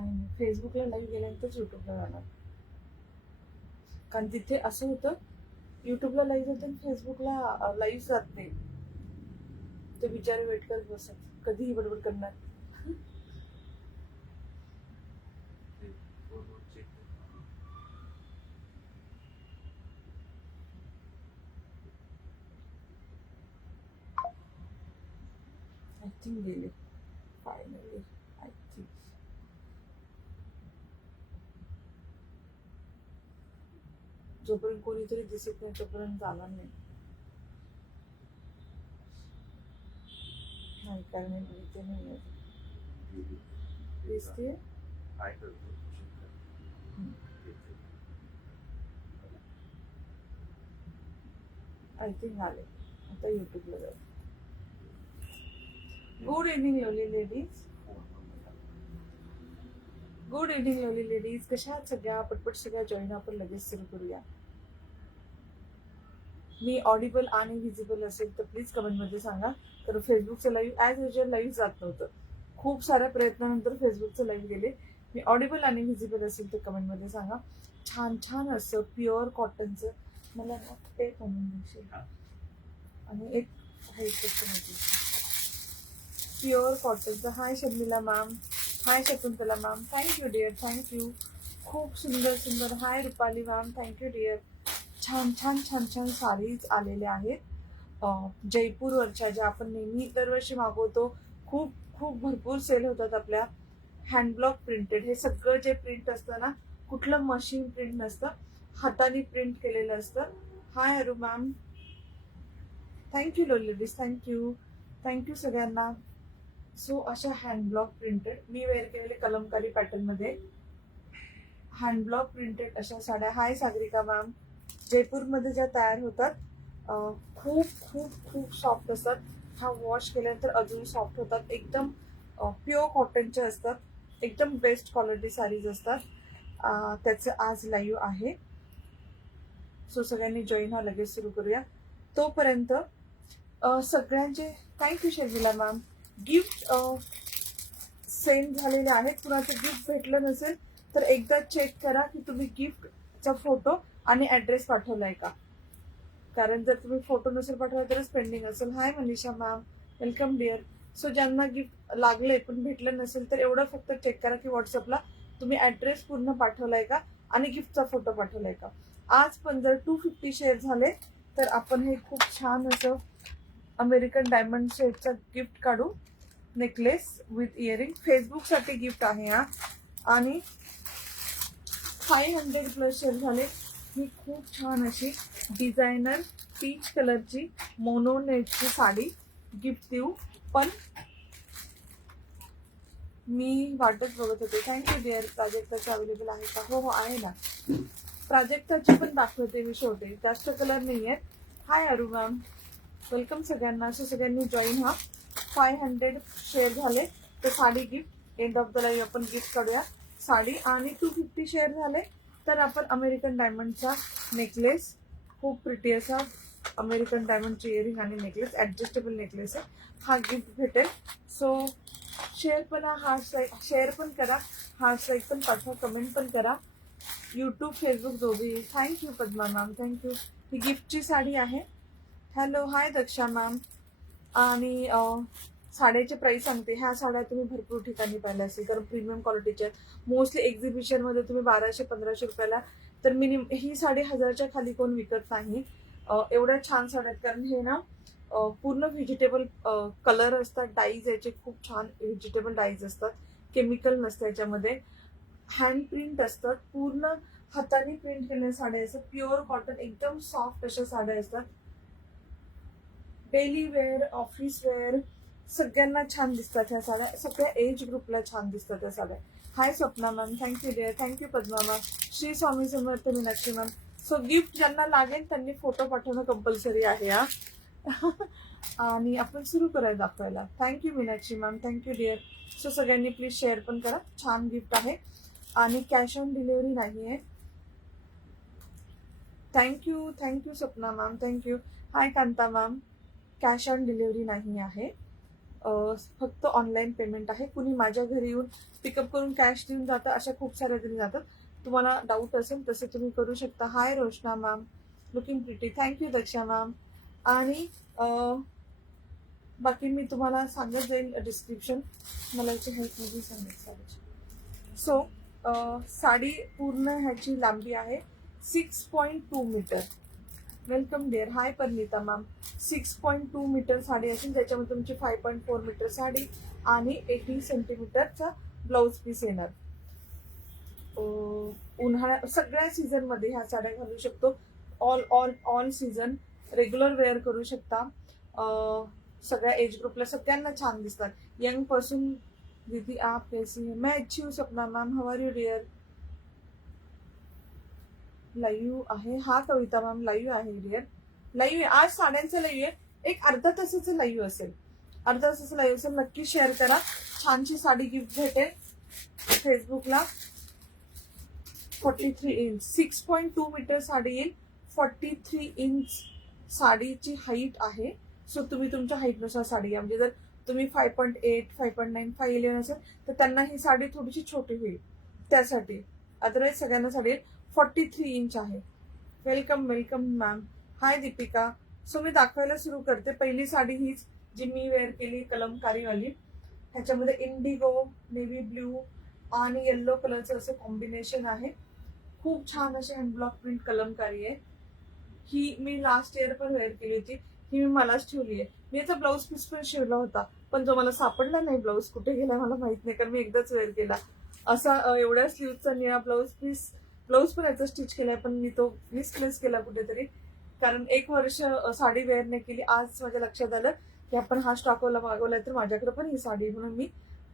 नाही नाही, फेसबुकला लाईव्ह गेल्यानंतरच युट्यूबला जाणार. कारण तिथे असं होतं, युट्यूबला लाईव्ह जातं आणि फेसबुकला लाईव्ह जात नाही. ते बिचारे वेट करत बसत, कधीही बडबड करणार. आय थिंक गेले फायनली. आय थिंक जोपर्यंत कोणीतरी दिसत नाही तोपर्यंत जाणार नाही. नाही कारण इथे नाही दिसते. आय थिंक आले आता युट्यूबला जाऊ. Good evening lovely ladies. Good evening lovely ladies. कशा आहात सगळ्या? पटपट सगळ्या जॉईन आपण लगेच सुरू करूया. मी ऑडिबल आणि व्हिजिबल असेल तर प्लीज कमेंटमध्ये सांगा. कारण फेसबुकचं लाईव्ह ॲज युजल लाईव्ह जात नव्हतं. खूप साऱ्या प्रयत्नानंतर फेसबुकचं लाईव्ह गेले. मी ऑडिबल आणि व्हिजिबल असेल तर कमेंटमध्ये सांगा. छान छान असं प्युअर कॉटनचं मला ना ते बनवून देशील. आणि एक प्युअर कॉटनचं. Hi Sharmila ma'am. Hi Shakuntala ma'am. Thank you dear. Thank you. खूप सुंदर सुंदर. Hi Rupali ma'am. Thank you dear. छान छान छान छान साडीज आलेल्या आहेत जयपूरवरच्या, ज्या आपण नेहमी दरवर्षी मागवतो. खूप खूप भरपूर सेल होतात आपल्या. Hand block printed. हे सगळं जे प्रिंट असतं ना, कुठलं मशीन प्रिंट नसतं, हाताने प्रिंट केलेलं असतं. हाय अरू ma'am. Thank you ladies. Thank you. Thank you सगळ्यांना. सो अशा हँडब्लॉक प्रिंटेड मी वेअर केलेले कलमकारी पॅटर्नमध्ये हँडब्लॉक प्रिंटेड अशा साड्या. हाय सागरिका मॅम. जयपूरमध्ये ज्या तयार होतात खूप खूप खूप सॉफ्ट असतात. हा वॉश केल्यानंतर अजून सॉफ्ट होतात. एकदम प्युअर कॉटनच्या असतात. एकदम बेस्ट क्वालिटी साडीज असतात. त्याचं आज लाईव्ह आहे. सो सगळ्यांनी जॉईन हा लगेच सुरू करूया. तोपर्यंत सगळ्यांचे thank you Sharmila ma'am. Gift send झालेले आहेत. कुणाचं गिफ्ट भेटलं नसेल तर एकदा चेक करा की तुम्ही गिफ्टचा फोटो आणि ॲड्रेस पाठवलाय का. कारण जर तुम्ही फोटो नसेल पाठवला तरच पेंडिंग असेल. Hi Manisha ma'am. Welcome dear. So ज्यांना गिफ्ट लागले पण भेटलं नसेल तर एवढं फक्त चेक करा की व्हॉट्सअपला तुम्ही ॲड्रेस पूर्ण पाठवलाय का आणि गिफ्टचा फोटो पाठवलाय का. आज पण जर 250 शेअर झाले तर आपण हे खूप छान असं अमेरिकन डायमंड शेडचा गिफ्ट काढू. Necklace with earring. फेसबुकसाठी गिफ्ट आहे हा. आणि 500+ शेअर झाले. ही खूप छान अशी डिझायनर पीच कलरची मोनोनेटची साडी गिफ्ट देऊ. पण मी वाटच बघत होते. Thank you dear. प्राजक्ताची अवेलेबल आहे का? हो हो आहे ना. प्राजक्ताची पण दाखवते मी शेवटी. जास्त कलर नाही आहेत. हाय अरू मॅम. वेलकम सगळ्यांना. असं सगळ्यांनी जॉईन हा. 500 शेअर झाले तर sari gift. End of the live आपण गिफ्ट काढूया साडी. आणि 250 शेअर झाले तर आपण अमेरिकन डायमंडचा नेकलेस, खूप प्रिटी असा अमेरिकन डायमंडची इयरिंग आणि नेकलेस, ॲडजस्टेबल नेकलेस आहे, हा गिफ्ट भेटेल. सो शेअर पण शेअर पण करा, हार्ट पण पाठवा, कमेंट पण करा. यूट्यूब फेसबुक दोघी. Thank you Padma ma'am. थँक्यू. ही गिफ्टची साडी आहे. हॅलो. हाय दक्षा मॅम. आणि साड्याचे प्राईस सांगते. ह्या साड्या तुम्ही भरपूर ठिकाणी पाहिल्या असेल कारण प्रीमियम क्वालिटीच्या आहेत. मोस्टली एक्झिबिशनमध्ये तुम्ही 1200-1500 रुपयाला, तर ही साडी 1000च्या खाली कोण विकत नाही. एवढ्या छान साड्या आहेत. कारण हे ना पूर्ण व्हेजिटेबल कलर असतात. डाईज याचे खूप छान व्हेजिटेबल डाईज असतात. केमिकल नसतं याच्यामध्ये. हँड प्रिंट असतात. पूर्ण हाताने प्रिंट केलेल्या साड्या असतात. प्युअर कॉटन एकदम सॉफ्ट अशा साड्या असतात. डेली वेअर, ऑफिस वेअर सगळ्यांना छान दिसतात ह्या साड्या. सगळ्या एज ग्रुपला छान दिसतात त्या साड्या. Hi Swapna ma'am. Thank you dear. Thank you Padma ma'am. Shri Swami Samarth Meenakshi ma'am. So gift ज्यांना लागेल त्यांनी फोटो पाठवणं कंपल्सरी आहे हा. आणि आपण सुरू करायला दाखवायला. Thank you Meenakshi ma'am. Thank you dear. So सगळ्यांनी प्लीज शेअर पण करा. छान गिफ्ट आहे आणि कॅश ऑन डिलिव्हरी नाही आहे. Thank you. Thank you Swapna ma'am. Thank you. High Kanta ma'am. Cash on delivery नाही आहे. फक्त ऑनलाईन पेमेंट आहे. कुणी माझ्या घरी येऊन पिकअप करून कॅश देऊन जातं, अशा खूप साऱ्या जणी जातात. तुम्हाला डाऊट असेल तसे तुम्ही करू शकता. Hi Roshana ma'am, looking pretty, thank you Daksha ma'am. आणि बाकी मी तुम्हाला सांगत जाईल डिस्क्रिप्शन. मला याची हेल्प मध्ये सांगायचं. सो साडी पूर्ण ह्याची लांबी आहे 6.2 metre. Welcome dear. Hi Paramita ma'am. 6.2 metre sari असेल, त्याच्यामध्ये तुमची 5.4 मीटर साडी आणि 80 सेंटीमीटरचा ब्लाऊज पीस येणार. उन्हाळ्या सगळ्या सीझन मध्ये ह्या साड्या घालू शकतो. ऑल सीझन रेग्युलर वेअर करू शकता. सगळ्या एज ग्रुपला सगळ्यांना छान दिसतात. यंग पासून. दीदी आप कैसी है? मैं अच्छी हूँ Sapna ma'am. How are you dear? Live आहे. हा कविता मॅम लाईव्ह आहे डिअर. लाईव्ह आहे आज, साड्यांचं लाईव्ह आहे. एक अर्धा तासाचं लाईव्ह असेल, अर्धा तासाचं लाईव्ह असेल. नक्की शेअर करा. छानशी साडी गिफ्ट भेटेल. फेसबुकला 43 इंच 6.2 मीटर साडी येईल. 43 इंच साडीची हाईट आहे. सो तुम्ही तुमच्या हाईटनुसार साडी घ्या. म्हणजे जर तुम्ही 5.8, 5.9, 5.11 असेल तर त्यांना ही साडी थोडीशी छोटी होईल त्यासाठी. अदरवाईज सगळ्यांना साडी 43 इंच आहे. Welcome welcome ma'am. Hi Deepika. So मी दाखवायला सुरू करते. पहिली साडी हीच जी मी वेअर केली, कलमकारीवाली. ह्याच्यामध्ये इंडिगो, नेव्ही ब्ल्यू आणि येल्लो कलरचं असं कॉम्बिनेशन आहे. खूप छान अशी हँडब्लॉक प्रिंट कलमकारी आहे. ही मी लास्ट इयर पण वेअर केली होती. ही मी मलाच ठेवली आहे. मी याचा ब्लाऊज पीस पण शिवला होता, पण जो मला सापडला नाही ब्लाऊज कुठे गेला मला माहित नाही, कारण मी एकदाच वेअर केला. असा एवढ्या स्लीवचा निळा ब्लाऊज पीस, ब्लाऊज पण याचा स्टिच केलाय, पण मी तो मिसप्लेस केला कुठेतरी. कारण 1 वर्ष साडी वेअर नाही केली. आज माझ्या लक्षात आलं की आपण हा स्टॉक मागवलाय, तर माझ्याकडे पण ही साडी, म्हणून मी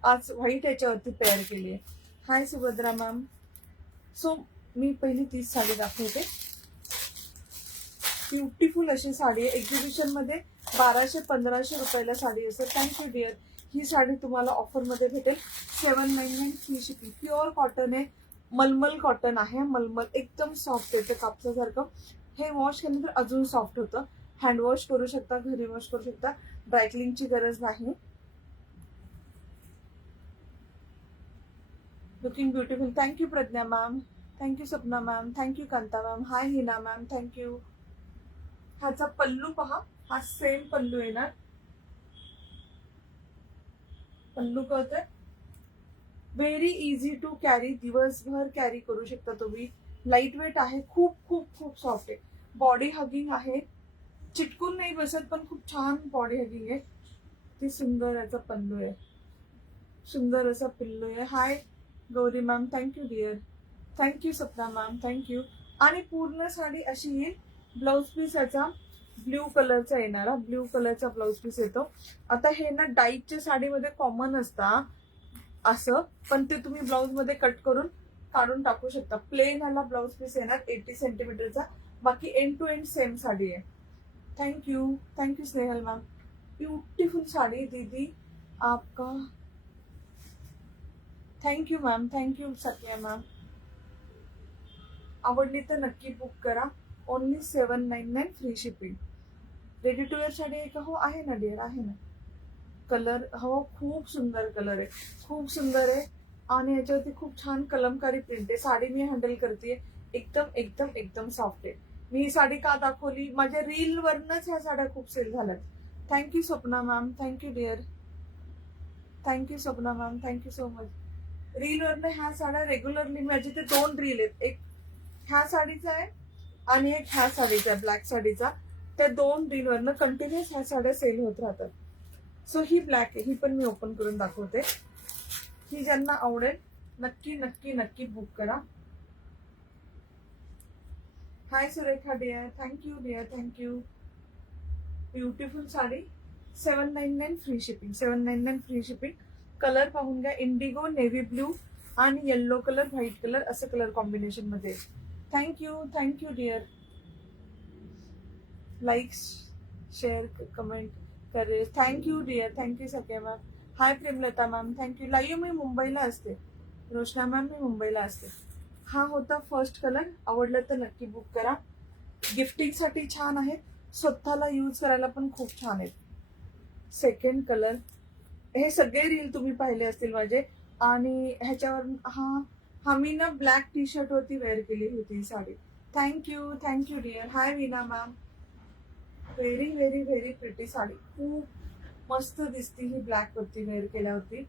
आज व्हाईट याच्यावरती पेअर केली आहे. हाय सुभद्रा मॅम. सो मी पहिली तीच साडी दाखवते. ब्युटिफुल अशी साडी आहे. एक्झिबिशन मध्ये 1200-1500 रुपयाला साडी असेल. Thank you dear. ही साडी तुम्हाला ऑफर मध्ये भेटेल 799 फ्री शिपिंग. प्युअर कॉटन आहे, मलमल कॉटन आहे. मलमल एकदम सॉफ्ट येते कापसासारखं. हे वॉश केल्यानंतर अजून सॉफ्ट होतं. हँड वॉश करू शकता, घरी वॉश करू शकता. ड्रायक्लिंगची गरज नाही. Looking beautiful. Thank you Pragya ma'am. Thank you Sapna ma'am. Thank you Kanta ma'am. Hi Hina ma'am. Thank you. ह्याचा पल्लू पहा, हा सेम पल्लू येणार. पल्लू कळतोय. Very easy to carry. दिवसभर कॅरी करू शकता तुम्ही. लाईट वेट आहे. खूप खूप खूप सॉफ्ट आहे. बॉडी हगिंग आहे. चिटकून नाही बसत, पण खूप छान बॉडी हगिंग आहे. ती सुंदर याचा पल्लू आहे. सुंदर असा पिल्लू आहे. Hi Gauri ma'am. Thank you dear. Thank you Sapna ma'am. Thank you. आणि पूर्ण साडी अशी येईल. ब्लाऊज पीस याचा ब्ल्यू कलरचा येणारा, ब्ल्यू कलरचा ब्लाऊज पीस येतो. आता हे ना डाईटच्या साडीमध्ये कॉमन असता असं, पण ते तुम्ही ब्लाऊज मध्ये कट करून काढून टाकू शकता. प्लेन ह्याला ब्लाऊज पीस येणार 80 सेंटीमीटरचा. बाकी end to end same sari आहे. Thank you. Thank you Snehal ma'am. Beautiful sari दीदी आपका. Thank you ma'am. Thank you Satya ma'am. आवडली तर नक्की बुक करा. Only 799 free shipping. Ready to wear sari आहे का? हो आहे ना डिअर, आहे ना. कलर हो, खूप सुंदर कलर आहे, खूप सुंदर आहे. आणि याच्यावरती खूप छान कलमकारी प्रिंट आहे. साडी मी हँडल करते. एकदम एकदम एकदम सॉफ्ट आहे. मी ही साडी का दाखवली, माझ्या रील वरनच ह्या साड्या खूप सेल झाल्यात. Thank you Swapna ma'am. Thank you dear. Thank you Swapna ma'am. Thank you so much. Reel वरनं ह्या साड्या रेग्युलरली माझे ते 2 रील आहेत. एक ह्या साडीचा आहे आणि एक ह्या साडीचा आहे, ब्लॅक साडीचा. त्या 2 रील वरनं कंटिन्युअस ह्या साड्या सेल होत राहतात. सो ही ब्लॅक आहे. ही पण मी ओपन करून दाखवते. ही ज्यांना आवडेल नक्की नक्की नक्की बुक करा. Hi Surekha dear. Thank you dear. Thank you. Beautiful sari. 799 free shipping. 799 free shipping. Colour पाहून घ्या. इंडिगो, नेव्ही ब्ल्यू आणि येल्लो कलर, व्हाईट कलर असं कलर कॉम्बिनेशन मध्ये. Thank you. Thank you dear. Like share comment करे. Thank you dear. थँक्यू सगळ्या ma'am. Hi Premlata ma'am. Thank you. Live मी मुंबईला असते. रोशना मॅम मी मुंबईला असते. हा होता फर्स्ट कलर. आवडलं तर नक्की बुक करा. गिफ्टिंग साठी छान आहेत, स्वतःला यूज करायला पण खूप छान आहेत. सेकंड कलर हे सगळे रील तुम्ही पाहिले असतील माझे. आणि ह्याच्यावर हा मी ना ब्लॅक टी शर्ट वरती वेअर केली होती ही साडी. Thank you dear. Hi Veena ma'am. Very very very pretty sari, खूप मस्त दिसती ही ब्लॅक वरती वेअर केल्यावरती.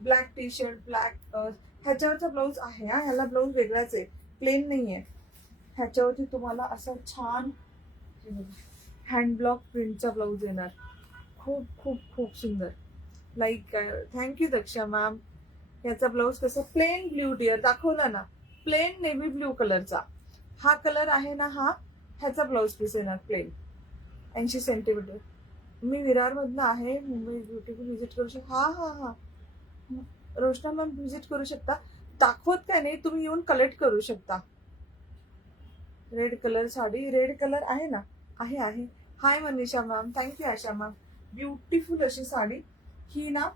ब्लॅक टी शर्ट, ब्लॅक ह्याच्यावरचा ब्लाऊज आहे हा, ह्याला ब्लाऊज वेगळाच आहे, प्लेन नाही आहे. ह्याच्यावरती तुम्हाला असा छान हँड ब्लॉक प्रिंटचा ब्लाऊज येणार. खूप खूप खूप सुंदर. Like thank you Daksha ma'am. याचा ब्लाऊज कसा प्लेन ब्ल्यू डिअर दाखवला ना, प्लेन नेव्ही ब्ल्यू कलरचा हा कलर आहे ना, हा ह्याचा ब्लाऊज पीस येणार प्लेन. 80 सेंटीमीटर. मी विरार मधनं आहे, मुंबई ब्युटिफुल व्हिजिट करू शकता. हा रोशना मॅम व्हिजिट करू शकता. दाखवत काय नाही, तुम्ही येऊन कलेक्ट करू शकता. Red colour sari, red colour आहे ना, आहे. हाय Manisha ma'am. Thank you Asha ma'am. Beautiful अशी साडी ही ना.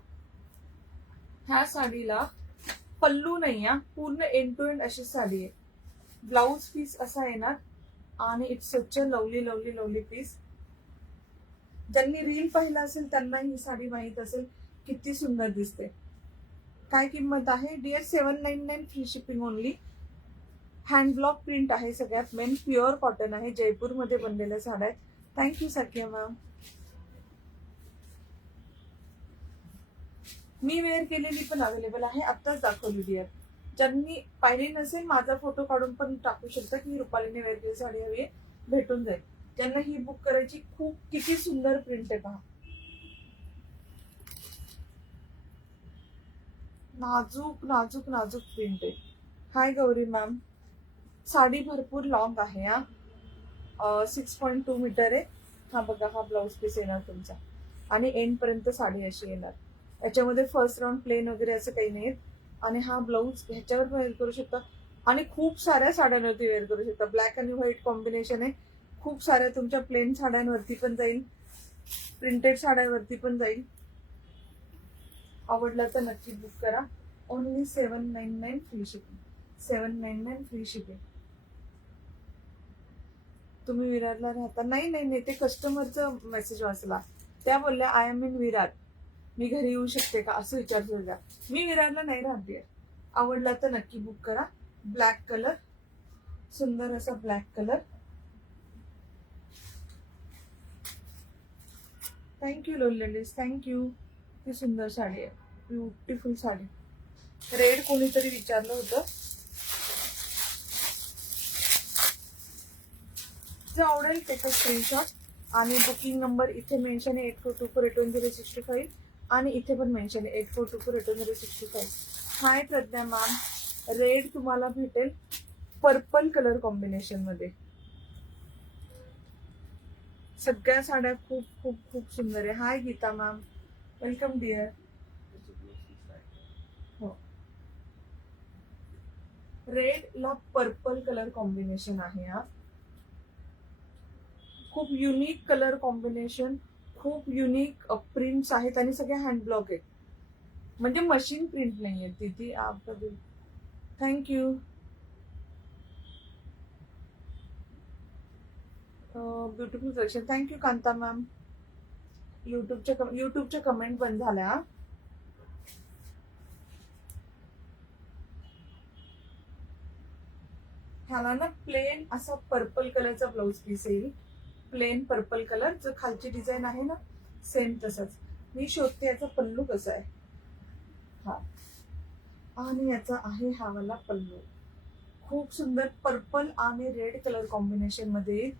ह्या साडीला पल्लू नाही आहे, पूर्ण एंड टू एंड अशी साडी आहे. ब्लाऊज पीस असा येणार आणि it's such a lovely lovely lovely piece. ज्यांनी रील पाहिला असेल त्यांना ही साडी माहित असेल किती सुंदर दिसते. काय किंमत आहे dear? 799 free shipping only. Hand block print आहे सगळ्यात मेन, प्युअर कॉटन आहे, जयपूरमध्ये बनलेल्या साड्या आहेत. थँक्यू सख्या मॅम. मी वेअर केलेली पण अवेलेबल आहे, आत्ताच दाखवली डिअर. ज्यांनी पाहिली नसेल माझा फोटो काढून पण टाकू शकता की रुपालीने वेअर केली साडी हवी आहे, भेटून जाईल. ज्यांना ही बुक करायची, खूप किती सुंदर प्रिंट आहे पहा, नाजूक नाजूक नाजूक प्रिंट आहे. Hi Gauri ma'am. साडी भरपूर लॉंग आहे हा, 6.2 मीटर आहे. हा बघा, हा ब्लाऊज पीस येणार तुमचा आणि एंड पर्यंत साडी अशी येणार. याच्यामध्ये फर्स्ट राऊंड प्लेन वगैरे असं काही नाही. आणि हा ब्लाऊज ह्याच्यावर वेअर करू शकता आणि खूप साऱ्या साड्यांवरती वेअर करू शकता. ब्लॅक आणि व्हाईट कॉम्बिनेशन आहे. खूप साऱ्या तुमच्या प्लेन साड्यांवरती पण जाईल, प्रिंटेड साड्यांवरती पण जाईल. आवडला तर नक्की बुक करा. Only 799 free shipping. 799 free shipping. तुम्ही विरारला राहता? नाही, ते कस्टमरचं मेसेज वाचला. त्या बोलल्या आय एम इन विरार, मी घरी येऊ शकते का असं विचारत होत्या. मी विरारला नाही राहते. आवडला तर नक्की बुक करा. ब्लॅक कलर, सुंदर असा ब्लॅक कलर. थँक्यू लोलेलीज. थँक्यू. ती सुंदर साडी आहे, ब्युटिफुल साडी. रेड कोणीतरी विचारलं होतं. जे आवडेल त्याचा स्क्रीनशॉट आणि बुकिंग नंबर इथे मेन्शन आहे 8424811065 आणि इथे पण मेन्शन आहे 8424811065. हाय प्रज्ञा मॅम. रेड तुम्हाला भेटेल पर्पल कलर कॉम्बिनेशन मध्ये. सगळ्या साड्या खूप खूप खूप सुंदर आहे. Hi Geeta ma'am. Welcome dear. हो, रेड ला पर्पल कलर कॉम्बिनेशन आहे हा. खूप युनिक कलर कॉम्बिनेशन, खूप युनिक प्रिंट्स आहेत आणि सगळे हँड ब्लॉक आहेत, म्हणजे मशीन प्रिंट नाही आहे तिथे. Thank you. Beautiful collection. Thank you Kanta ma'am. युट्यूबच्या कमेंट बंद झाल्या. ह्याला ना प्लेन असा पर्पल कलरचा ब्लाऊज पीस येईल. प्लेन पर्पल कलर, जो खालची डिझाईन आहे ना सेम तसंच. मी शोधते याचा पल्लू कसा आहे. हा, आणि याचा आहे हा वाला पल्लू. खूप सुंदर पर्पल आणि रेड कलर कॉम्बिनेशन मध्ये,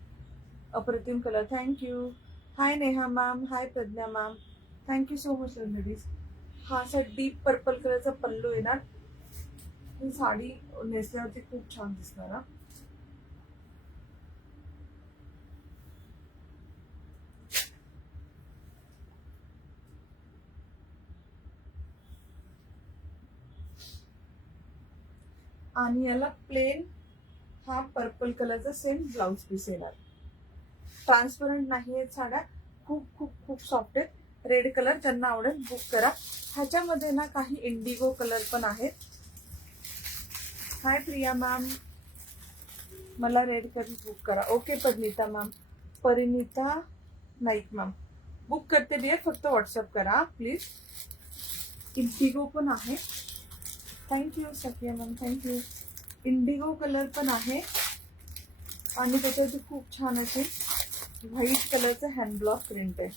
अप्रतिम colour. Thank you. Hi Neha ma'am. Hi Pragya ma'am. Thank you so much ladies. हा असा डीप पर्पल कलरचा पल्लू येणार. ही साडी नेसल्यावरती खूप छान दिसणार हा. आणि याला प्लेन हा पर्पल कलरचा सेम ब्लाऊज पीस येणार. ट्रान्सपरंट नाही आहेत साड्या, खूप खूप खूप सॉफ्ट आहेत. रेड कलर ज्यांना आवडेल बुक करा. ह्याच्यामध्ये ना काही इंडिगो कलर पण आहेत. हाय प्रिया मॅम. मला रेड कलर बुक करा. Okay Parinita ma'am. Parinita Naik ma'am. Book करते डिअर, फक्त व्हॉट्सअप करा प्लीज. इंडिगो पण आहे. थँक्यू सखिया मॅम, थँक्यू. इंडिगो कलर पण आहे आणि त्याच्यावरती खूप छान असे व्हाईट कलरचं हँडब्लॉक प्रिंट आहे.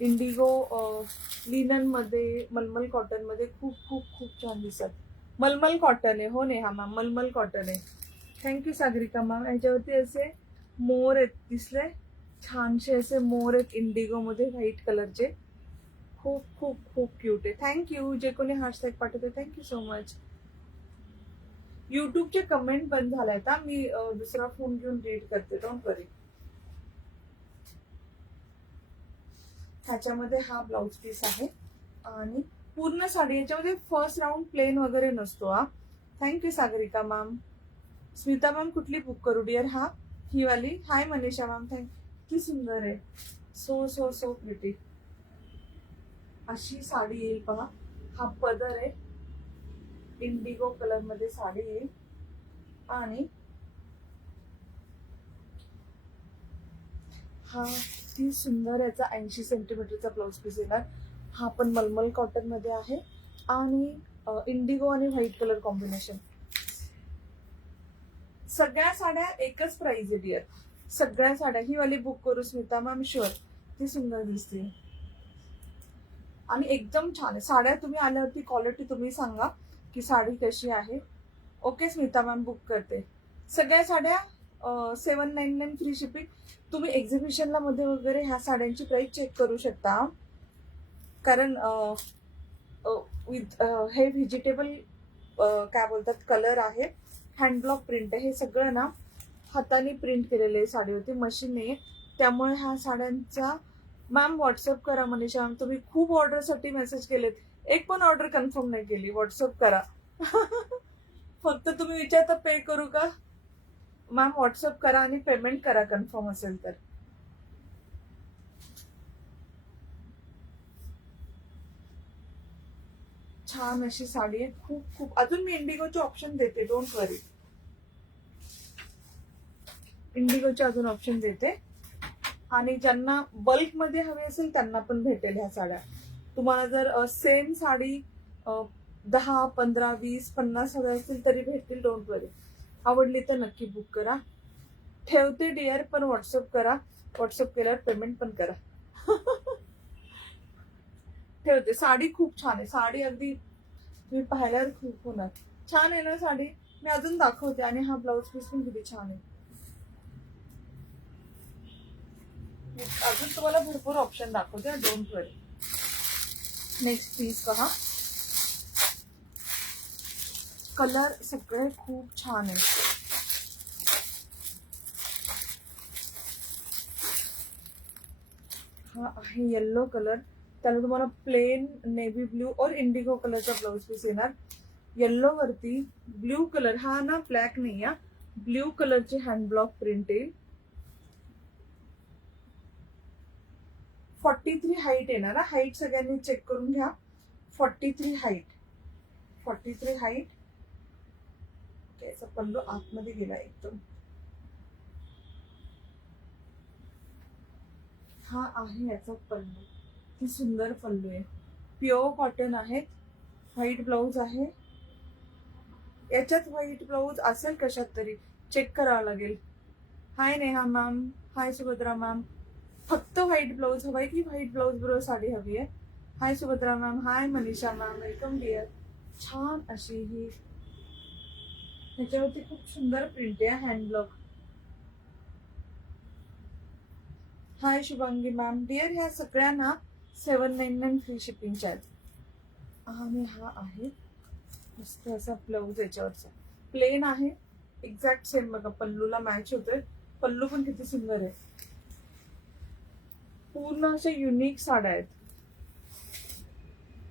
इंडिगो लिनन मध्ये, मलमल कॉटन मध्ये खूप खूप खूप छान दिसत. मलमल कॉटन आहे. हो नेहा मॅम, मलमल कॉटन आहे. Thank you Sagarika ma'am. याच्यावरती असे मोर आहेत, दिसले छानसे असे मोर आहेत इंडिगो मध्ये व्हाईट कलरचे. खूप खूप खूप क्यूट आहे. थँक्यू जे कोणी हॅशटॅग पाठवते, थँक्यू सो मच. युट्यूबचे कमेंट बंद झालाय आता, मी दुसरा फोन घेऊन रीड करते, डोंट वरी. ह्याच्यामध्ये हा ब्लाउज पीस आहे आणि पूर्ण साडी, याच्यामध्ये फर्स्ट राऊंड प्लेन वगैरे नसतो हा. Thank you Sagarika ma'am. Smita ma'am कुठली बुक करू डिअर? हा ही वाली. हाय मनीषा मॅम, किती सुंदर आहे. So so so pretty. अशी साडी येईल पहा. हा पदर आहे, इंडिगो कलर मध्ये साडी येईल आणि हा ती सुंदर याचा 80 सेंटीमीटरचा ब्लाउज पीस येणार. हा पण मलमल कॉटन मध्ये आहे आणि इंडिगो आणि व्हाईट कलर कॉम्बिनेशन. सगळ्या साड्या एकच प्राइस आहे डिअर, सगळ्या साड्या. ही वाली बुक करू स्मिता मॅम? शुअर. ती सुंदर दिसते आणि एकदम छान आहे. साड्या तुम्ही आल्यावरती क्वालिटी तुम्ही सांगा की साडी कशी आहे. ओके स्मिता मॅम, बुक करते. सगळ्या साड्या 799 फ्री शिपिंग. तुम्ही एक्झिबिशनला मध्ये वगैरे ह्या साड्यांची प्राइस चेक करू शकता, कारण विथ हे व्हेजिटेबल काय बोलतात कलर आहे, हँडब्लॉक प्रिंट आहे. हे सगळं ना हाताने प्रिंट केलेले आहे साडीवरती, मशीनने. त्यामुळे ह्या साड्यांचा मॅम व्हॉट्सअप करा. मनीषा मॅम तुम्ही खूप ऑर्डरसाठी मेसेज केलेत, एक पण ऑर्डर कन्फर्म नाही केली. व्हॉट्सअप करा. फक्त तुम्ही विचारता पे करू का? मॅम व्हॉट्सअप करा आणि पेमेंट करा कन्फर्म असेल तर. छान अशी साडी आहे, खूप खूप. अजून मी इंडिगोचे ऑप्शन देते, डोंट वरी. इंडिगोचे अजून ऑप्शन देते आणि ज्यांना बल्क मध्ये हवे असेल त्यांना पण भेटेल ह्या साड्या. तुम्हाला जर सेम साडी 10, 15, 20, 50 हवे असतील तरी भेटतील, डोंट वरी. आवडली तर नक्की बुक करा. ठेवते डिअर, पण व्हॉट्सअप करा. व्हॉट्सअप केल्यावर पेमेंट पण करा. ठेवते. साडी खूप छान आहे, साडी अगदी तुम्ही पाहिल्यावर खूप होणार. छान आहे ना साडी? मी अजून दाखवते. आणि हा ब्लाउज पीस पण किती छान आहे. अजून तुम्हाला भरपूर ऑप्शन दाखवते, डोंट वरी. नेक्स्ट पीस पहा. कलर सगळे खूप छान आहे. हा आहे येल्लो कलर, त्याला तुम्हाला प्लेन नेव्ही ब्ल्यू और इंडिगो कलरचा ब्लाउज पीस येणार. येल्लो वरती ब्ल्यू कलर, हा ना ब्लॅक नाही या, ब्ल्यू कलरची हँड ब्लॉक प्रिंट येईल. 43 हाईट येणार. हाईट सगळ्यांनी चेक करून घ्या. 43 हाईट, 43 हाईट. याचा पल्लू आतमध्ये गेला एकदम. हा आहे याचा पल्लू, ती सुंदर पल्लू आहे. प्युअर कॉटन आहे, व्हाईट ब्लाउज आहे. याच्यात व्हाईट ब्लाउज असेल कशात तरी, चेक करावं लागेल. हाय नेहा मॅम, हाय सुभद्रा मॅम. फक्त व्हाईट ब्लाउज हवाय की व्हाईट ब्लाउज बरोबर साडी हवी आहे? हाय सुभद्रा मॅम, हाय मनीषा मॅम, वेलकम डिअर. छान अशी ही, ह्याच्यावरती खूप सुंदर प्रिंट आहे, हँड ब्लॉक. हाय शुभांगी मॅम. डिअर ह्या सगळ्यांना 799 फ्री शिपिंगच्या आहेत. आणि हा आहे मस्त असा ब्लाउज, याच्यावरचा प्लेन आहे, एक्झॅक्ट सेम बघा, पल्लूला मॅच होतोय. पल्लू पण किती सुंदर आहे. पूर्ण असे युनिक साड्या आहेत.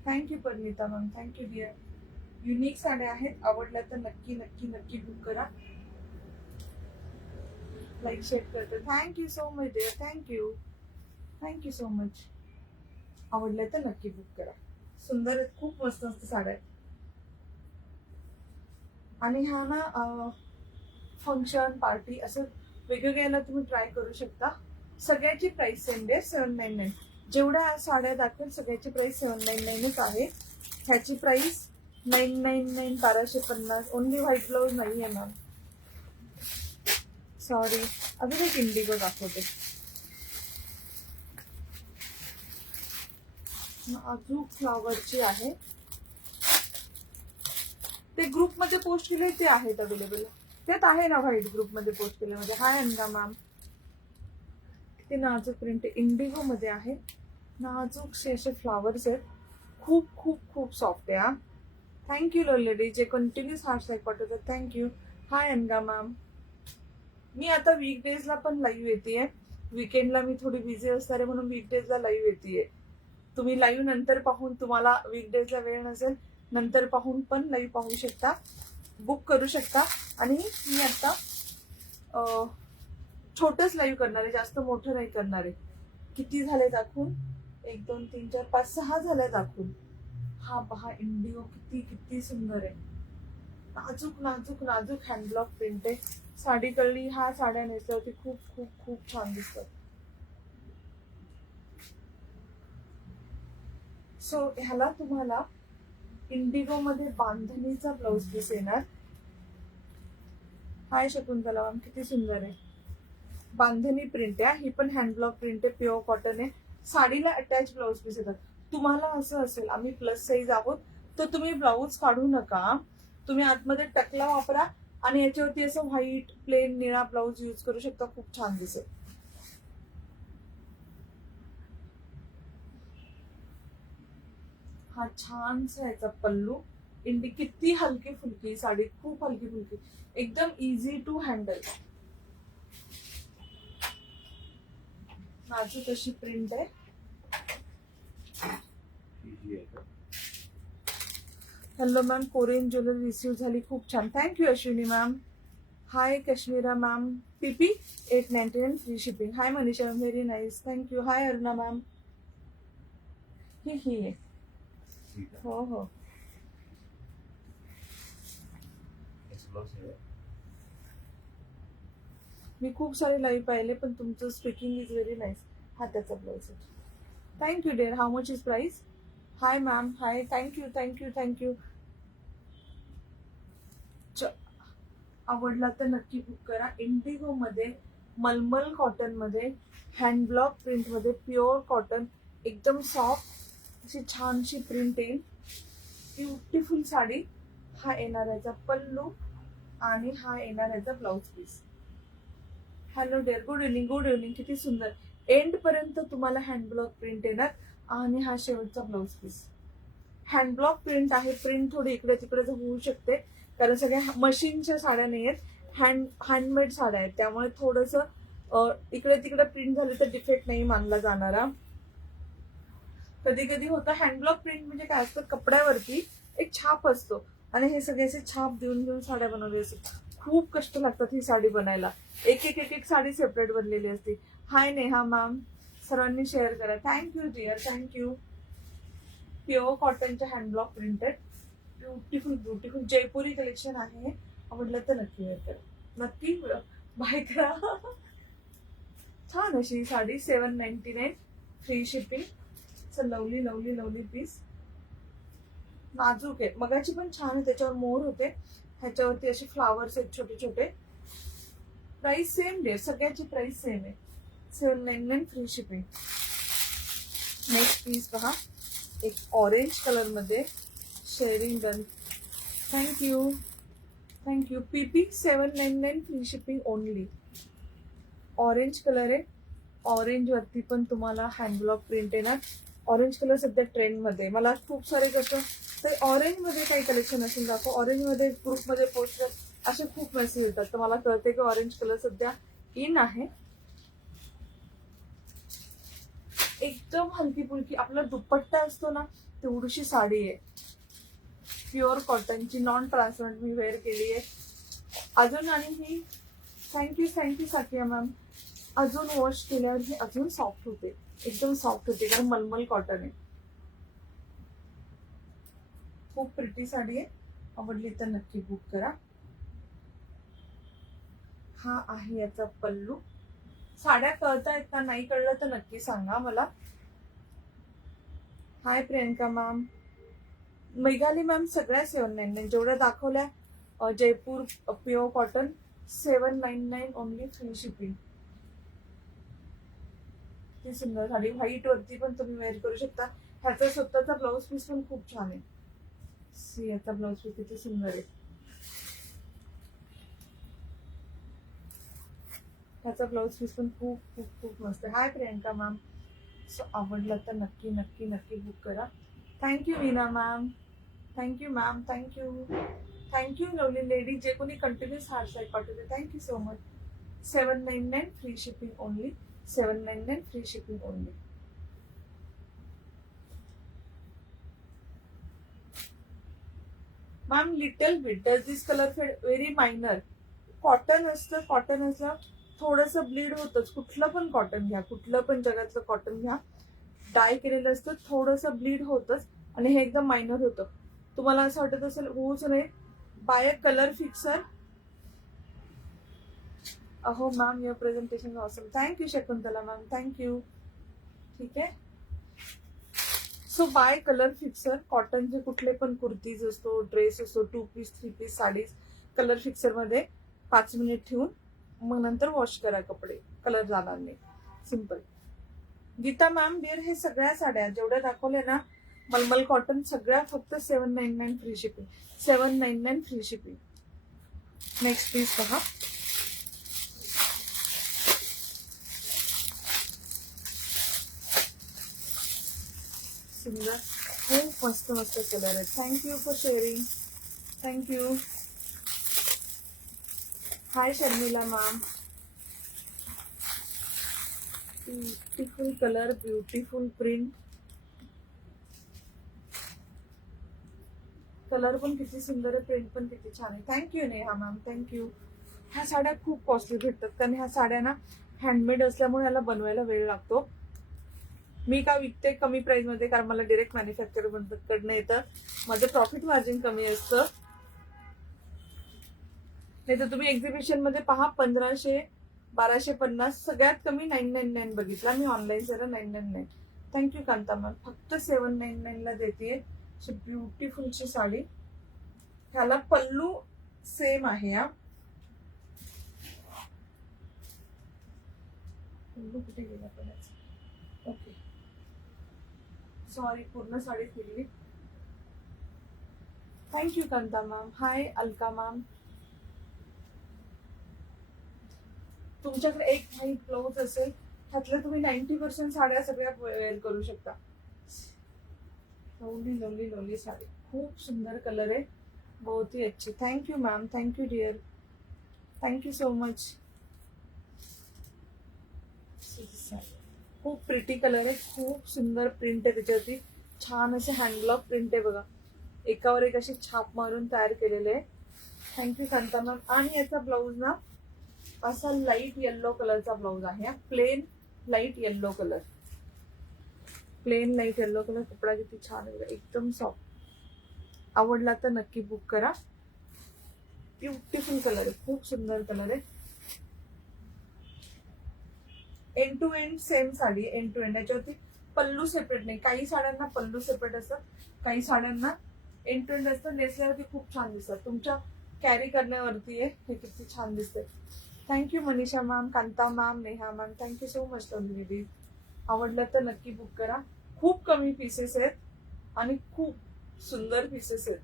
Thank you Parinita ma'am, thank you dear. Unique साड्या आहेत. आवडल्या तर नक्की नक्की नक्की बुक करा. लाईक शेअर करते. Thank you so much dear, thank you, thank you so much. आवडल्या तर नक्की बुक करा. सुंदर आहेत, खूप मस्त मस्त साड्या आहेत. आणि ह्या ना फंक्शन पार्टी असं वेगवेगळ्याला तुम्ही ट्राय करू शकता. सगळ्याची प्राइस सेम आहे, 799. जेवढ्या साड्या दाखवेल सगळ्याची प्राइस 799च आहे. ह्याची प्राइस 999 1250. ओनली व्हाईट ब्लाऊज नाही आहे मॅम, सॉरी. अजून एक इंडिगो दाखवते. अजून फ्लॉवरची आहे, ते ग्रुपमध्ये पोस्ट केले ते आहेत अवेलेबल. त्यात आहे ना व्हाईट ग्रुपमध्ये पोस्ट केल्यामध्ये. हाय अनगा मॅम. ते नाजूक प्रिंट इंडिगो मध्ये आहे. नाजूकसे असे फ्लॉवर्स आहेत. खूप खूप खूप सॉफ्ट आहे. हा थँक्यू लवली जे कंटिन्यूस हार्ट लाईक पाठवतात. थँक्यू. हाय अनगा मॅम. मी आता वीकडेजला पण लाईव्ह येते. वीकेंडला मी थोडी बिझी असणार आहे म्हणून वीकडेजला लाईव्ह येते. तुम्ही लाईव्ह नंतर पाहून, तुम्हाला वीकडेजला वेळ नसेल नंतर पाहून पण लाईव्ह पाहू शकता, बुक करू शकता. आणि मी आता छोटंच लाईव्ह करणार आहे, जास्त मोठं नाही करणार आहे. किती झाले दाखवून? 1 2 3 4 5 6 झाले दाखवून. हा पहा इंडिगो किती किती सुंदर आहे. नाजूक नाजूक नाजूक हँडब्लॉक प्रिंट आहे. साडी कळली. हा साड्या नेसल्यावरती खूप खूप खूप छान दिसतात. सो ह्याला तुम्हाला इंडिगो मध्ये बांधणीचा ब्लाउज पीस येणार. हाय शकुंतला मॅम, किती सुंदर आहे. बांधणी प्रिंट आहे. ही पण हँडब्लॉक प्रिंट आहे, प्युअर कॉटन आहे. साडीला अटॅच ब्लाउज पीस येतात. तुम्हाला असं असेल आम्ही प्लस साईज आहोत तर तुम्ही ब्लाऊज काढू नका, तुम्ही आतमध्ये टकला वापरा आणि याच्यावरती असं व्हाईट प्लेन निळा ब्लाऊज यूज करू शकता. खूप छान दिसेल. हा छानसा याचा पल्लू. इंडी किती हलकी फुलकी साडी, खूप हलकी फुलकी, एकदम इझी टू हँडल. नाजूक अशी प्रिंट आहे. Hello ma'am, Korean jewellery receive झाली, खूप छान. Thank you Ashwini ma'am. Hi Kashmira ma'am. PP 899 free shipping. Hi Manisha, very nice, thank you. Hi Aruna ma'am. ही आहे. हो हो. मी खूप सारे लाईव्ह पाहिले पण तुमचं स्पीकिंग इज व्हेरी नाईस. हा त्याचा ब्लाउज आहे. Thank you dear. How much is price? Hi ma'am. Hi, thank you thank you thank you. आवडला तर नक्की बुक करा. इंडिगो मध्ये, मलमल कॉटन मध्ये, हँडब्लॉक प्रिंट मध्ये, प्युअर कॉटन, एकदम सॉफ्ट अशी छानशी प्रिंट येईल. ब्युटिफुल साडी. हा येणाऱ्याचा पल्लू आणि हा येणाऱ्याचा blouse piece. Hello dear, good evening. Good evening. किती सुंदर. एंड पर्यंत तुम्हाला हँडब्लॉक प्रिंट येणार आणि हा शेवटचा ब्लाउज पीस. हँडब्लॉक प्रिंट आहे. प्रिंट थोडी इकडे तिकडे होऊ शकते कारण सगळ्या मशीनच्या साड्या नाही आहेत, हँडमेड साड्या आहेत, त्यामुळे थोडस इकडे तिकडे प्रिंट झाले तर डिफेक्ट नाही मानला जाणारा. कधी कधी होतं. हँडब्लॉक प्रिंट म्हणजे काय असतं, कपड्यावरती एक छाप असतो आणि हे सगळे असे छाप देऊन देऊन साड्या बनवली असतात. खूप कष्ट लागतात ही साडी बनायला. एक एक एक एक साडी सेपरेट बनलेली असते. Hi Neha ma'am. सर्वांनी शेअर करा. Thank you dear, thank you. प्युअर कॉटनच्या hand block printed, beautiful beautiful Jaipuri collection आहे. आवडलं तर नक्की वेअर करा, नक्की बाय करा. छान अशी sari 799 free shipping. Lovely lovely lovely piece. नाजूक आहे. मगाची पण छान आहे, त्याच्यावर मोर होते, ह्याच्यावरती असे फ्लावर्स आहेत छोटे छोटे. प्राइस सेम आहे, सगळ्याची प्राइस सेम आहे. 799 फ्री शिपिंग. नेक्स्ट पीस पहा, एक ऑरेंज कलर मध्ये शेअरिंग डन. Thank you thank you. पीपी 799 free shipping only. Orange colour आहे. ऑरेंज वरती पण तुम्हाला हँडब्लॉक प्रिंट येणार. ऑरेंज कलर सध्या ट्रेंड मध्ये. मला खूप सारे कसं तर ऑरेंज मध्ये काही कलेक्शन असेल दाखव. ऑरेंज मध्ये ग्रुप मध्ये पोस्ट असे खूप मेसेज येतात, तर मला कळते की ऑरेंज कलर सध्या इन आहे. एकदम हलकी फुलकी आपला दुपट्टा असतो ना तेवढीशी साडी आहे. प्युअर कॉटनची, नॉन ट्रान्सपरंट मी वेअर केली आहे अजून. आणि ही थँक्यू थँक्यू साकिया मॅम. अजून वॉश केल्यावर ही अजून सॉफ्ट होते, एकदम सॉफ्ट होते कारण मलमल कॉटन आहे. खूप प्रिटी साडी आहे. आवडली तर नक्की बुक करा. हा आहे याचा पल्लू. साड्या कळतायत का, नाही कळलं तर नक्की सांगा मला. हाय प्रियंका मॅम. मेघाली मॅम सगळ्या 799 जेवढ्या दाखवल्या Jaipur pure cotton 799 only, free shipping. ती सुंदर साडी व्हाईट वरती पण तुम्ही वेअर करू शकता. ह्याचा स्वतःचा ब्लाऊज पीस पण खूप छान आहे. सी याचा ब्लाऊज पीस किती सुंदर आहे. ह्याचा ब्लाऊज पीस पण खूप खूप खूप मस्त आहे. हाय प्रियंका मॅम. सो आवडलं तर नक्की नक्की नक्की बुक करा. Thank you Veena ma'am. Thank you ma'am. Thank you. Thank you lovely lady जे कोणी कंटिन्यूस हार्ट लाईक पाठवते. Thank you so much. 799 free shipping only. 799 free shipping only. Ma'am little bit does this colour फेड व्हेरी मायनर. कॉटन असतं, कॉटन असलं थोडस bleed होतच. कुठलं पण कॉटन घ्या, कुठलं पण जगातलं कॉटन घ्या, डाय केलेलं असतं, थोडस ब्लीड होतच आणि हे एकदम मायनर होतं. तुम्हाला असं वाटत असेल होऊच नाही, बाय अ कलर फिक्सर. अहो ma'am your presentation awesome. Thank you Shakuntala ma'am. Thank you. ठीक आहे. सो बाय कलर फिक्सर कॉटनचे कुठले पण कुर्तीज असतो, ड्रेस असतो, 2 piece 3 piece saris colour fixer मध्ये 5 मिनिट ठेवून मग नंतर वॉश करा कपडे, कलर जाणार नाही. सिंपल. गीता मॅम डिअर हे सगळ्या साड्या जेवढ्या दाखवल्या ना मलमल कॉटन सगळ्या फक्त 799 free shipping. 799 free shipping. Next piece पहा. सुंदर खूप मस्त मस्त कलर आहेत. Thank you for sharing. Thank you. Hi Sharmila ma'am. Beautiful colour, beautiful print. Colour पण किती सुंदर आहे, प्रिंट पण किती छान आहे. Thank you Neha ma'am. थँक्यू. ह्या साड्या खूप कॉस्टली भेटतात कारण ह्या साड्या ना हँडमेड असल्यामुळे ह्याला बनवायला वेळ लागतो. मी का विकते कमी प्राइस मध्ये कारण मला डिरेक्ट मॅन्युफॅक्चर कडनं येतं. माझं प्रॉफिट मार्जिन कमी असतं. नाही तर तुम्ही एक्झिबिशन मध्ये पहा 1500 1250, सगळ्यात कमी 999 बघितला मी ऑनलाईन जरा 999. Thank you Kanta ma'am. फक्त 799 ला देते. ब्युटिफुलची साडी. ह्याला पल्लू सेम आहे. हा पल्लू कुठे गेला पण. ओके सॉरी पूर्ण साडी फिरली. Thank you Kanta ma'am. Hi Alka ma'am. तुमच्याकडे एक व्हाईट ब्लाऊज असेल त्यातल्या तुम्ही 90% साड्या सगळ्या वेअर करू शकता. Lovely lovely lovely sari. खूप सुंदर कलर आहे. बहुत ही अच्छी. Thank you ma'am. Thank you dear. Thank you so much. खूप प्रिटी कलर आहे. खूप सुंदर प्रिंट आहे त्याच्यावरती. छान असे हँडब्लॉक प्रिंट आहे बघा. एकावर एक अशी छाप मारून तयार केलेले आहे. Thank you Kanta ma'am. आणि याचा ब्लाऊज ना असा लाईट येल्लो कलरचा ब्लाऊज आहे. Plain light yellow colour. Plain light yellow colour. कपडा किती छान आहे, एकदम सॉफ्ट. आवडला तर नक्की बुक करा. ब्युटिफुल कलर आहे. खूप सुंदर कलर आहे. End to end same sari. End to end. याच्यावरती पल्लू सेपरेट नाही. काही साड्यांना पल्लू सेपरेट असतात, काही साड्यांना एंड टू एंड असतं. नेसल्यावरती खूप छान दिसतात. तुमच्या कॅरी करण्यावरती आहे. हे किती छान दिसतंय. Thank you Manisha ma'am. Kanta ma'am. Neha ma'am. Thank you so much दीदी. आवडलं तर नक्की बुक करा. खूप कमी पीसेस आहेत आणि खूप सुंदर पीसेस आहेत.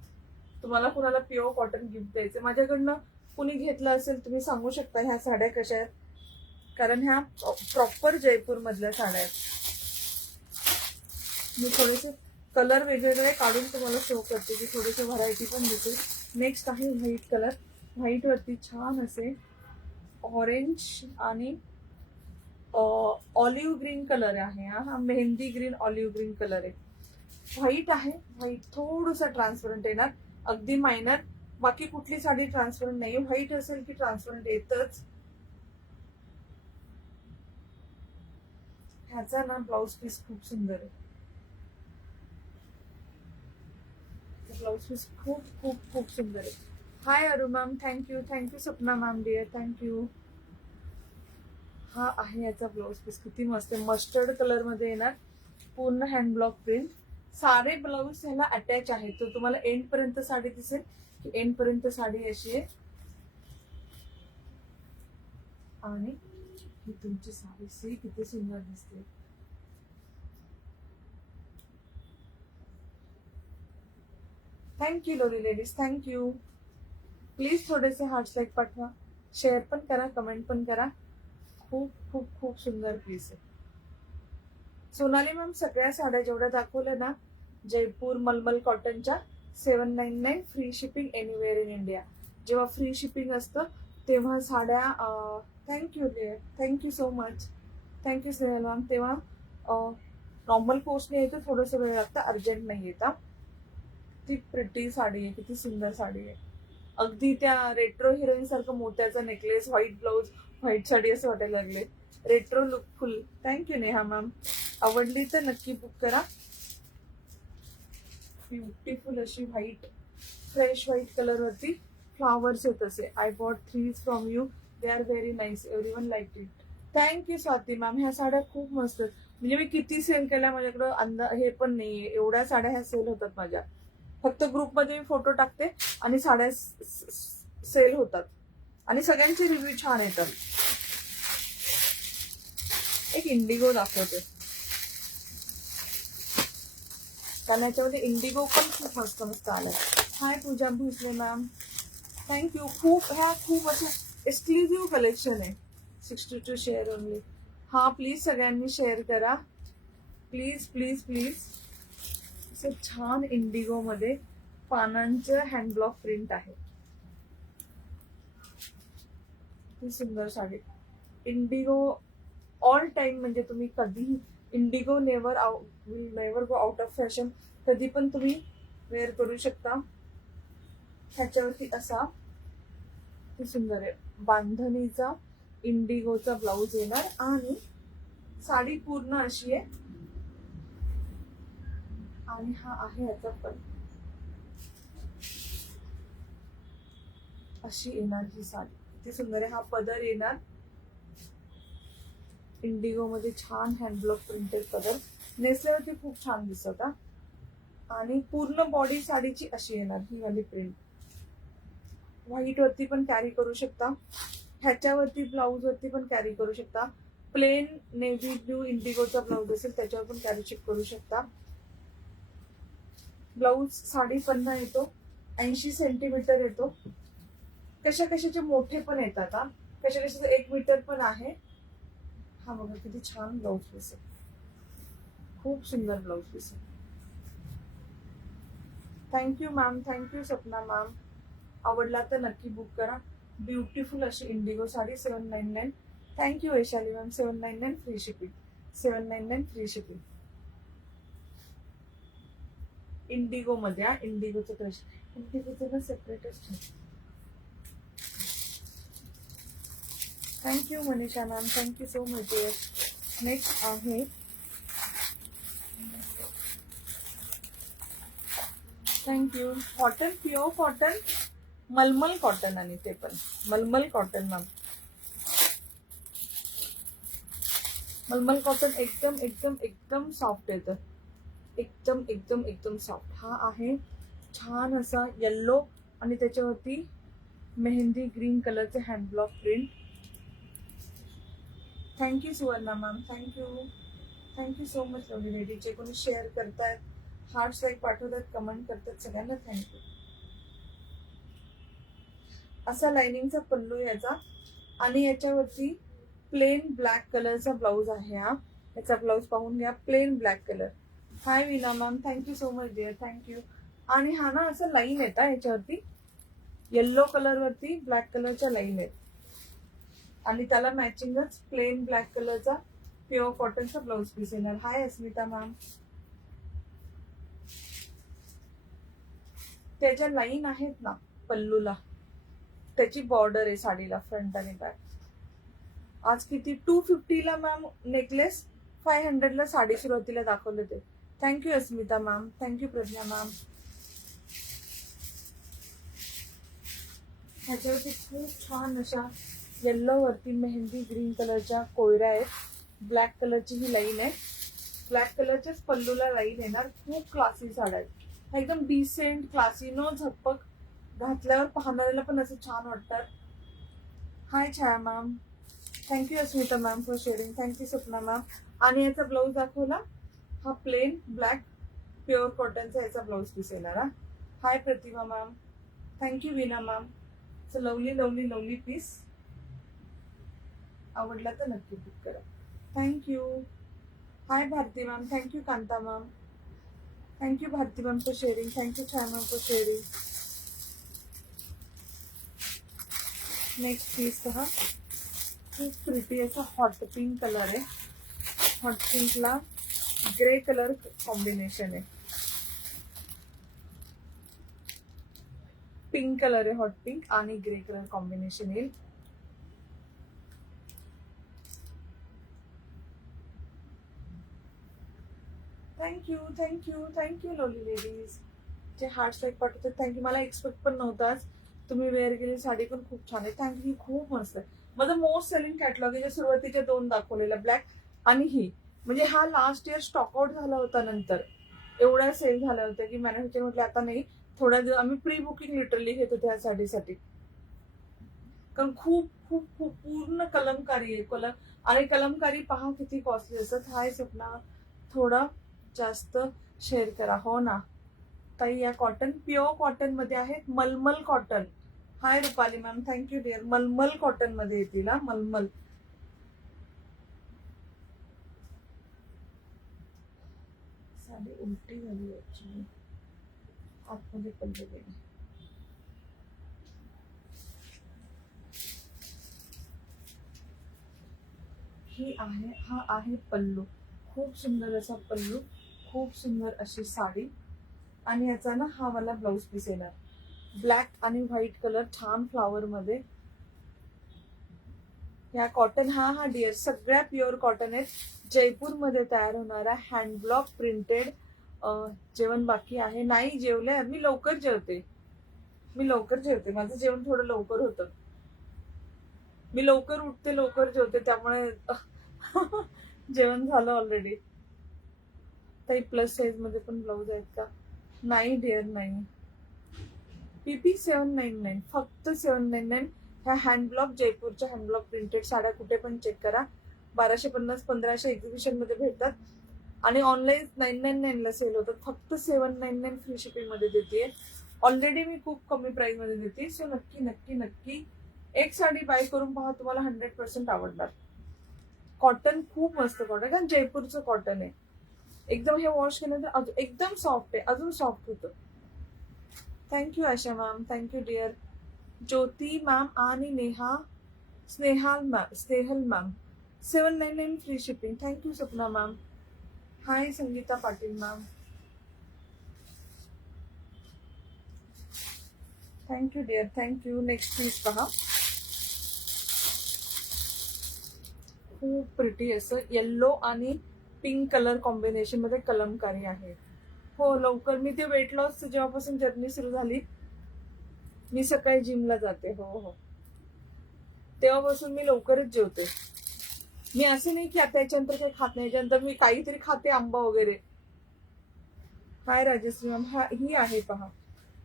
तुम्हाला कुणाला प्युअर कॉटन गिफ्ट द्यायचे माझ्याकडनं कुणी घेतलं असेल तुम्ही सांगू शकता ह्या साड्या कशा आहेत, कारण ह्या प्रॉपर जयपूर मधल्या साड्या आहेत. मी थोडेसे कलर वेगवेगळे काढून तुम्हाला शो करते की थोडेसे व्हरायटी पण दिसेल. नेक्स्ट आहे व्हाईट कलर. व्हाईट वरती छान असे ऑरेंज आणि ऑलिव्ह ग्रीन कलर आहे. हा mehndi green olive green colour आहे. व्हाईट आहे. व्हाईट थोडस ट्रान्सपरंट येणार, अगदी मायनर. बाकी कुठली साडी ट्रान्सपरंट नाही. व्हाईट असेल की ट्रान्सपरंट येतच. ह्याचा ना ब्लाऊज पीस खूप सुंदर आहे. ब्लाऊज पीस खूप खूप खूप सुंदर आहे. Hi Aru ma'am. Thank you. Thank you Sapna ma'am dear. Thank you. हा आहे याचा ब्लाऊज पीस. किती मस्त आहे. मस्टर्ड कलर मध्ये येणार. पूर्ण हँड ब्लॉक प्रिंट. सारे ब्लाऊज ह्याला अटॅच आहेत, तर तुम्हाला एंड पर्यंत साडी दिसेल की एंड पर्यंत साडी अशी आहे. आणि ही तुमची साडी सी किती सुंदर दिसते. थँक्यू लोरी लेडीज, थँक्यू. प्लीज थोडेसे हार्ट्स लाईक पाठवा, शेअर पण करा, कमेंट पण करा. खूप खूप खूप सुंदर पीस आहे. सोनाली मॅम, सगळ्या साड्या जेवढ्या दाखवल्या ना जयपूर मलमल कॉटनच्या, 799 free shipping anywhere in India. जेव्हा फ्री शिपिंग असतं तेव्हा साड्या, thank you thank you so much, thank you Snehal ma'am. तेव्हा नॉर्मल पोस्टने येतं, थोडंसं वेळ लागतं, अर्जंट नाही येतं. ती प्रिटी साडी आहे, किती सुंदर साडी आहे. अगदी त्या रेट्रो हिरोईन सारखं मोत्याचा necklace, white blouse, white sari असं वाटायला लागले. रेट्रो लुकफुल. Thank you Neha ma'am. आवडली तर नक्की बुक करा. ब्युटिफुल अशी व्हाईट, फ्रेश व्हाईट कलर वरती फ्लावर्स आहेत असे. I bought 3 from you, they are very nice, everyone like it. Thank you Swati ma'am. ह्या साड्या खूप मस्त, म्हणजे मी किती सेल केल्या माझ्याकडं हे पण नाहीये, एवढ्या साड्या ह्या सेल होतात माझ्या. फक्त ग्रुपमध्ये मी फोटो टाकते आणि साड्या सेल होतात आणि सगळ्यांचे रिव्ह्यू छान येतात. एक इंडिगो दाखवते, कारण याच्यामध्ये इंडिगो पण खूप मस्त मस्त आलाय. हाय पूजा भोसले मॅम, थँक्यू. खूप असं एक्सक्लुझिव्ह कलेक्शन आहे. 62 शेअर ओनली. हा प्लीज सगळ्यांनी शेअर करा, प्लीज प्लीज प्लीज. असं छान इंडिगो मध्ये पानांचं हँडब्लॉक प्रिंट आहे. ही सुंदर साडी. इंडिगो ऑल टाइम, म्हणजे तुम्ही कधीही, Indigo never go out of fashion. कधी पण तुम्ही वेअर करू शकता. ह्याच्यावरती असा सुंदर आहे बांधणीचा इंडिगोचा ब्लाऊज येणार आणि साडी पूर्ण अशी आहे. आणि हा आहे याचा पण अशी येणार ही साडी, किती सुंदर आहे. हा पदर येणार इंडिगो मध्ये, छान हँडब्लॉक प्रिंटेड पदर, नेसल्यावरती खूप छान दिसत. आणि पूर्ण बॉडी साडीची अशी येणार ही वाली प्रिंट. व्हाईट वरती पण कॅरी करू शकता, ह्याच्यावरती ब्लाऊज वरती पण कॅरी करू शकता. प्लेन नेव्ही ब्ल्यू इंडिगोचा ब्लाऊज असेल त्याच्यावर पण कॅरी करू शकता. ब्लाऊज 5.5 येतो, 80 सेंटीमीटर येतो. कशा कशाचे मोठे पण येतात, कशा कशाचे 1 मीटर पण आहे. हा बघा किती छान ब्लाऊज पीस आहे, खूप सुंदर ब्लाऊज पीस आहे. Thank you ma'am, thank you Sapna ma'am. आवडला तर नक्की बुक करा. ब्युटिफुल अशी Indigo sari 799. Thank you Vaishali ma'am. 799 free shipping, 799 free shipping. Indigo मध्ये, इंडिगोचं कलर, इंडिगोचं ना सेपरेटच ठेव. Thank you Manisha ma'am, thank you so much. Next आहे थँक्यू कॉटन, प्युअर कॉटन, मलमल कॉटन, आणि ते पण मलमल कॉटन मॅम. मलमल कॉटन एकदम एकदम एकदम सॉफ्ट येतं, एकदम एकदम एकदम सॉफ्ट. हा आहे छान असा येल्लो आणि त्याच्यावरती मेहंदी ग्रीन कलरचे hand block print. Thank you Suvarna ma'am, thank you so much lovely lady. जे कोणी शेअर करतायत, हार्ट्स लाईक पाठवतात, कमेंट करतात, सगळ्यांना थँक्यू. असा लाइनिंगचा पल्लू याचा आणि याच्यावरती प्लेन ब्लॅक कलरचा ब्लाऊज आहे. हा याचा ब्लाऊज पाहून घ्या, plain black colour. Hi Veena ma'am, thank you so much dear, thank you. आणि हा ना असं लाईन येतात याच्यावरती, येल्लो कलर वरती ब्लॅक कलरच्या लाईन आहेत आणि त्याला मॅचिंगच प्लेन ब्लॅक कलरचा प्युअर कॉटनचा ब्लाऊज पीस येणार. हाय अस्मिता मॅम. त्याच्या लाईन आहेत ना पल्लूला, त्याची बॉर्डर आहे साडीला फ्रंट आणि बॅक. आज किती 250 ला मॅम नेकलेस, 500 ला साडी सुरुवातीला दाखवले ते. Thank you Asmita ma'am, thank you Pragya ma'am. ह्याच्यावरती खूप छान अशा येल्लो वरती मेहंदी ग्रीन कलरच्या कोयऱ्या आहेत, ब्लॅक कलरची ही लाईन आहे. ब्लॅक कलरच्याच पल्लूला लाईन येणार. खूप क्लासी साड्या आहेत, एकदम डिसेंट क्लासी, नो झकपक, घातल्यावर पाहणाऱ्याला पण असं छान वाटतात. Hi Chhaya ma'am, thank you Asmita ma'am for sharing, thank you Sapna ma'am. आणि याचा ब्लाऊज दाखवला, हा प्लेन ब्लॅक प्युअर कॉटनचा याचा ब्लाऊज पीस येणार. हा hi Pratibha ma'am, thank you Veena ma'am. Lovely lovely lovely piece, आवडला तर नक्की बुक करा. Thank you. Hi Bharati ma'am, thank you Kanta ma'am, thank you Bharti ma'am for sharing, thank you Chhaya ma'am for sharing. Next piece हा खूप प्रिटी असा हॉट पिंक कलर आहे. हॉट पिंकला ग्रे कलर कॉम्बिनेशन आहे. पिंक कलर आहे, हॉट पिंक आणि ग्रे कलर कॉम्बिनेशन येईल. Thank you thank you thank you lovely ladies, जे हार्ट लाईक पाठवतात थँक्यू. मला एक्सपेक्ट पण नव्हतं आज तुम्ही वेअर केलेली साडी पण खूप छान आहे. थँक्यू, खूप मस्त आहे. माझं मोस्ट सेलिंग कॅटलॉग आहे, सुरुवातीच्या 2 दाखवलेल्या ब्लॅक आणि ही, म्हणजे हा लास्ट इयर स्टॉक आउट झाला होता. नंतर एवढ्या सेल झाल्या होत्या की मॅन्युफॅक्चर म्हटलं आता नाही, थोड्या दिवस आम्ही प्री बुकिंग लिटरली घेत होतो या साडीसाठी, कारण खूप खूप खूप पूर्ण कलमकारी आहे. आणि कलमकारी पहा किती कॉस्टली असतात. हाय सपना, थोडा जास्त शेअर करा. हो ना ताई, या कॉटन प्युअर कॉटन मध्ये आहेत, मलमल कॉटन. हाय रुपाली मॅम, थँक्यू डिअर. मलमल कॉटन मध्ये येतील हा, मलमल. साडी उलटी झाली ऍक्च्युली, आतमध्ये पल्ले गेले. ही आहे, हा आहे पल्लू, खूप सुंदर असा पल्लू, खूप सुंदर अशी साडी. आणि याचा ना हा वाला ब्लाऊज पीस येणार, ब्लॅक आणि व्हाईट कलर छान फ्लावर मध्ये. या कॉटन हा डिअर सगळ्या प्युअर कॉटन आहेत. जयपूरमध्ये तयार होणारा हँडब्लॉक प्रिंटेड. जेवण बाकी आहे, नाही जेवले मी, लवकर जेवते मी, लवकर जेवते. माझं जेवण थोडं लवकर होतं, मी लवकर उठते लवकर जेवते, त्यामुळे जेवण झालं ऑलरेडी. ताई प्लस साईज मध्ये पण ब्लाऊज आहेत का? नाही डिअर नाही. PP 799, फक्त 799. ह्या हँडब्लॉक, जयपूरच्या हँडब्लॉक प्रिंटेड साड्या कुठे पण चेक करा, 1250 1500 एक्झिबिशन मध्ये भेटतात आणि ऑनलाईन 999 ला सेल होतात. फक्त 799 फ्री शिपिंग मध्ये देते. ऑलरेडी मी खूप कमी प्राइस मध्ये देते. सो नक्की नक्की नक्की एक साडी बाय करून पहा, तुम्हाला 100% आवडणार. कॉटन खूप मस्त कॉटन, कारण जयपूरचं कॉटन आहे. एकदम हे वॉश केल्यानंतर एकदम सॉफ्ट आहे, अजून सॉफ्ट होतं. Thank you Asha ma'am, thank you dear. Jyoti ma'am आणि Snehal ma'am 799 free shipping. Thank you Sapna ma'am. Hi Sangeeta Patil ma'am, thank you dear, thank you. Next piece पहा, खूप प्रिटी असं येल्लो आणि पिंक कलर कॉम्बिनेशन मध्ये कलमकारी आहे. हो लवकर, मी ते वेट लॉस जेव्हापासून जर्नी सुरू झाली, मी सकाळी जिमला जाते. हो हो, तेव्हापासून मी लवकरच जेवते. मी असे नाही की आता याच्यानंतर काही खात नाही, याच्यानंतर मी काहीतरी खाते, आंबा वगैरे. हाय राजश्री मॅम, ही आहे पहा,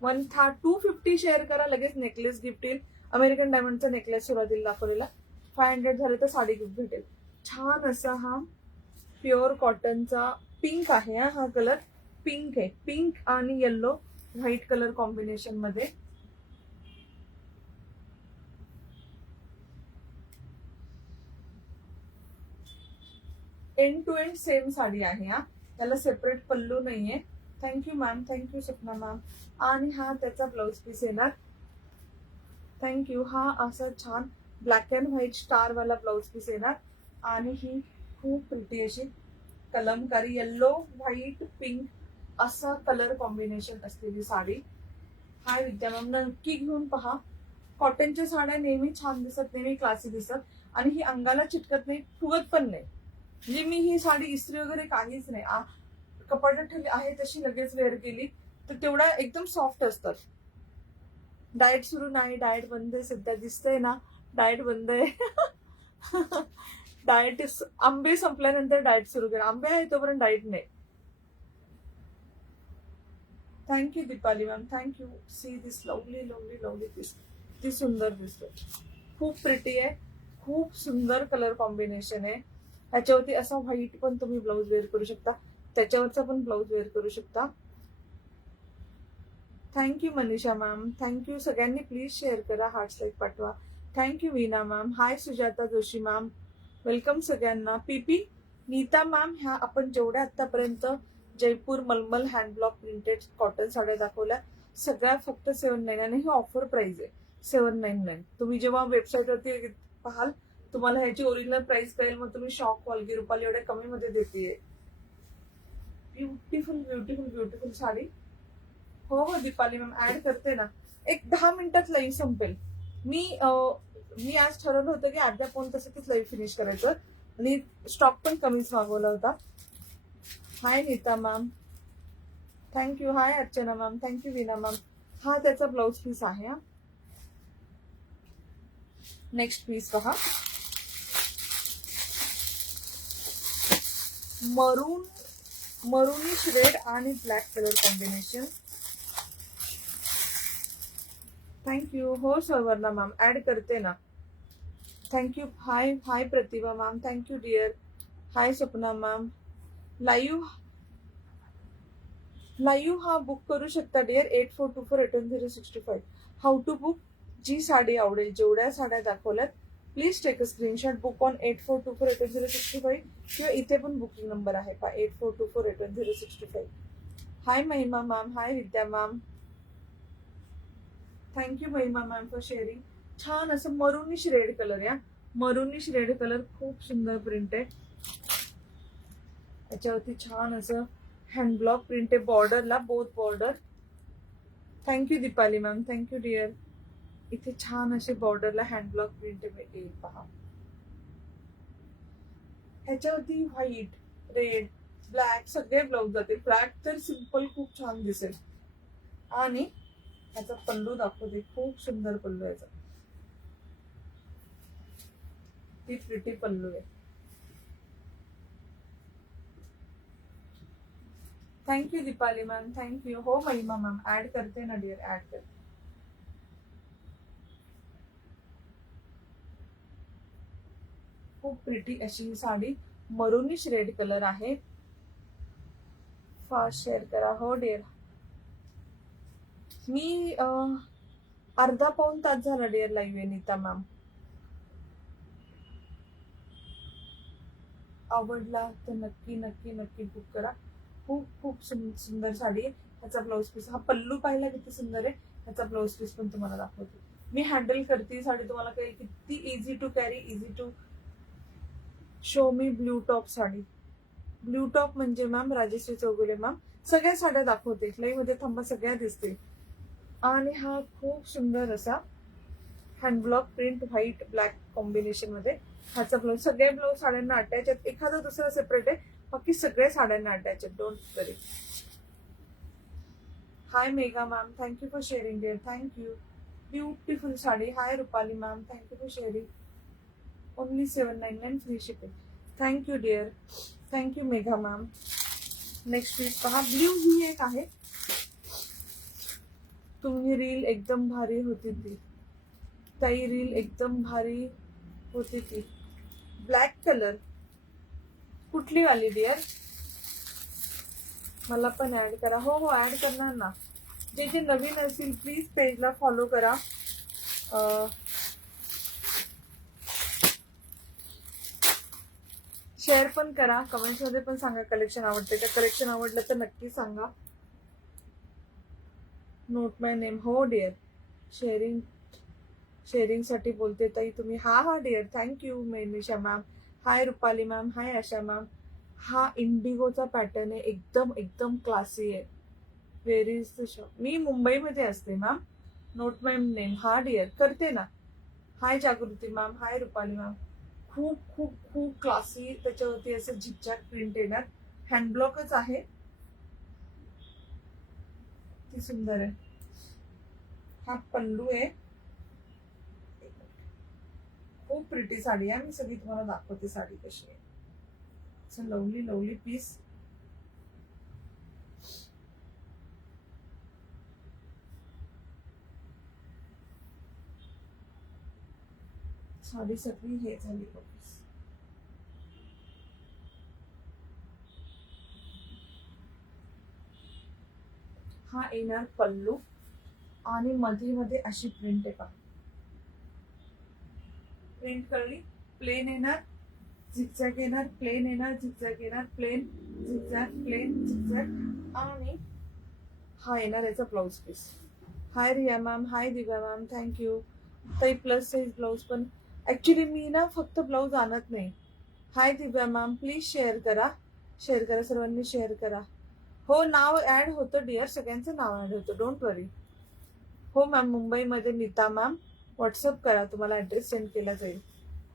250 शेअर करा, लगेच नेकलेस गिफ्ट येईल. अमेरिकन डायमंडचा नेकलेस सुरुवातीला दाखवलेला, 500 झाले तर साडी गिफ्ट भेटेल. छान असा हा प्युअर कॉटनचा पिंक आहे. हा कलर पिंक आहे, पिंक आणि येल्लो व्हाईट कलर कॉम्बिनेशन मध्ये. End to end same sari आहे हा, त्याला सेपरेट पल्लू नाहीये. Thank you ma'am, thank you Sapna ma'am. आणि हा त्याचा ब्लाऊज पीस येणार. थँक्यू. हा असा छान ब्लॅक अँड व्हाईट स्टार वाला ब्लाऊज पीस येणार. आणि ही खूप प्रिटी अशी कलमकारी येल्लो व्हाईट पिंक असा कलर कॉम्बिनेशन असलेली साडी. हाय विद्या मॅम, नक्की घेऊन पहा. कॉटनच्या साड्या नेहमी छान दिसत, नेहमी क्लासी दिसत आणि ही अंगाला चिटकत नाही, फुगत पण नाही. म्हणजे मी ही साडी इस्त्री वगैरे काहीच नाही, कपाटात ठेवली आहे तशी लगेच वेअर केली तर तेवढा एकदम सॉफ्ट असतात. डाएट सुरू नाही, डाएट बंद आहे सध्या, दिसतंय ना डाएट बंद आहे. डाएट आंबे संपल्यानंतर डाएट सुरू केला. आंबे आहे तोपर्यंत डाएट नाही. Thank you Deepali ma'am, thank you. See this lovely lovely lovely piece, ती सुंदर दिसते, खूप प्रिटी आहे, खूप सुंदर कलर कॉम्बिनेशन आहे. ह्याच्यावरती असा व्हाईट पण तुम्ही ब्लाऊज वेअर करू शकता, त्याच्यावरचा पण ब्लाऊज वेअर करू शकता. Thank you Manisha ma'am, thank you. सगळ्यांनी प्लीज शेअर करा, हार्ट्स लाईक पाठवा. Thank you Veena ma'am. Hi Sujata Joshi ma'am, welcome सगळ्यांना. पीपी नीता मॅम, ह्या आपण जेवढ्या आतापर्यंत जयपूर मलमल हँडब्लॉक प्रिंटेड कॉटन साड्या दाखवल्या सगळ्या फक्त 799 आणि ही ऑफर प्राइस आहे 799. तुम्ही जेव्हा वेबसाईटवरती पाहाल तुम्हाला ह्याची ओरिजिनल प्राइस कळेल, मग तुम्ही शॉक व्हाल की रुपाली एवढ्या कमी मध्ये देते. Beautiful beautiful beautiful sari. हो हो दीपाली मॅम, ऍड करते ना, एक 10 मिनिटात लाईव्ह संपेल. मी आज ठरवलं होतं की अर्ध्या पाऊण तासातच लाईव्ह फिनिश करायचं आणि स्टॉक पण कमीच मागवला होता. Hi Neeta ma'am, thank you. Hi Archana ma'am, thank you Veena ma'am. हा त्याचा ब्लाउज पीस आहे. हा नेक्स्ट पीस पहा, मरूनिश रेड आणि ब्लॅक कलर कॉम्बिनेशन. थँक्यू. हो सवर्णा मॅम, ऍड करते ना, thank you. Hi hi Pratibha ma'am, thank you dear. Hi Sapna ma'am. Live हा बुक करू शकता डिअर, 8424810665. How to book. जी साडी आवडेल, जेवढ्या साड्या दाखवल्यात please take a screenshot. Book on 8424810665 किंवा इथे पण बुकिंग नंबर आहे पा 8424810665. Hi Mahima ma'am, hi Vidya ma'am, thank you Mahima ma'am for sharing. छान असं मरुनिश रेड कलर, या मरुनिश रेड कलर खूप सुंदर प्रिंट आहे. त्याच्यावरती छान असं हँडब्लॉक प्रिंट आहे, बॉर्डरला both border. Thank you Deepali ma'am, thank you dear. इथे छान असे बॉर्डरला हँडब्लॉक प्रिंट येईल पहा. ह्याच्यावरती व्हाईट, रेड, ब्लॅक सगळे ब्लाउज जाते. ब्लॅक तर सिंपल खूप छान दिसेल. आणि ह्याचा पल्लू दाखवते, खूप सुंदर पल्लू याचा, ती प्रिटी पल्लू आहे. Thank you Deepali ma'am, thank you. हो महिमा मॅम, ऍड करते ना डिअर, ऍड करते. खूप प्रिटी अशी ही साडी, मरुनिश रेड कलर आहे. फास्ट शेअर करा. हो डिअर. मी अर्धा पाऊण तास झाला डिअर लाईव्ह आहे. नीता मॅम, आवडला तर नक्की नक्की नक्की बुक करा. खूप खूप सुंदर साडी आहे. ह्याचा ब्लाऊज पीस, हा पल्लू पाहिला किती सुंदर आहे. ह्याचा ब्लाऊज पीस पण तुम्हाला दाखवते. मी हँडल करते साडी, तुम्हाला काही किती easy to carry, easy to show. मी blue top sari, blue top म्हणजे मॅम राजश्री चौगुले मॅम. सगळ्या साड्या दाखवते लाईव्ह मध्ये, थांबा सगळ्या दिसतील. आणि हा खूप सुंदर असा hand block print white black combination मध्ये ह्याचा ब्लाऊज. सगळे ब्लाऊज साड्यांना अटॅच आहेत, एखादा दुसरा सेपरेट आहे, बाकी सगळे साड्यांना अटॅच आहेत, don't worry. Hi Megha ma'am, thank you for sharing dear, thank you. Beautiful sari. Hi Rupali ma'am, thank you for sharing. Only 799 free shipping. Thank you dear, thank you Megha ma'am. Next piece पहा, ब्ल्यू ही एक आहे. तुम्ही रील एकदम भारी होती ती ताई, रील एकदम भारी होती ती. ब्लॅक कलर कुठली वाली डिअर, मला पण ऍड करा. हो हो ऍड करणार ना. जे जे नवीन असतील प्लीज पेजला फॉलो करा. शेअर पण करा, कमेंट्स मध्ये पण सांगा कलेक्शन आवडते का. कलेक्शन आवडलं तर नक्की सांगा. नोट माय नेम. हो डिअर, शेअरिंग साठी बोलते ताई तुम्ही. हा हा डिअर, थँक्यू मेनिशा मॅम. हाय रुपाली मॅम, हाय आशा मॅम. हा इंडिगोचा पॅटर्न आहे, एकदम एकदम क्लासी आहे. वेर इज द शॉप. मी मुंबईमध्ये असते मॅम. नोट माय नेम. हा डिअर, करते ना. हाय जागृती मॅम, हाय रुपाली मॅम. खूप खूप खूप क्लासी, त्याच्यावरती असं झिकझॅक प्रिंट येणार, हँडब्लॉकच आहे, ती सुंदर आहे. हा पल्लू आहे, खूप खूप प्रिटी साडी आहे. मी सगळी तुम्हाला दाखवते साडी कशी आहे. Lovely lovely piece. साडी सगळी हे झाली पीस. हा येणार पल्लू आणि मध्ये मध्ये अशी प्रिंट आहे पहा. प्रिंट कळली. प्लेन येणार, झिगझॅग येणार, प्लेन येणार, झिगझॅग येणार, प्लेन, झिगझॅग, प्लेन, झिगझॅग. आणि हा येणार याचा ब्लाउज पीस. हाय रिया मॅम, हाय दिव्या मॅम, थँक्यू ताई. प्लस साईज ब्लाउज पण ऍक्च्युली मी ना फक्त ब्लाउज आणत नाही. हाय दिव्या मॅम, प्लीज शेअर करा, शेअर करा, सर्वांनी शेअर करा. हो नाव ऍड होतं डिअर, सगळ्यांचं नाव ऍड होतं, डोंट वरी. हो मॅम, मुंबईमध्ये नीता मॅम. व्हॉट्सअप करा, तुम्हाला ऍड्रेस सेंड केला जाईल.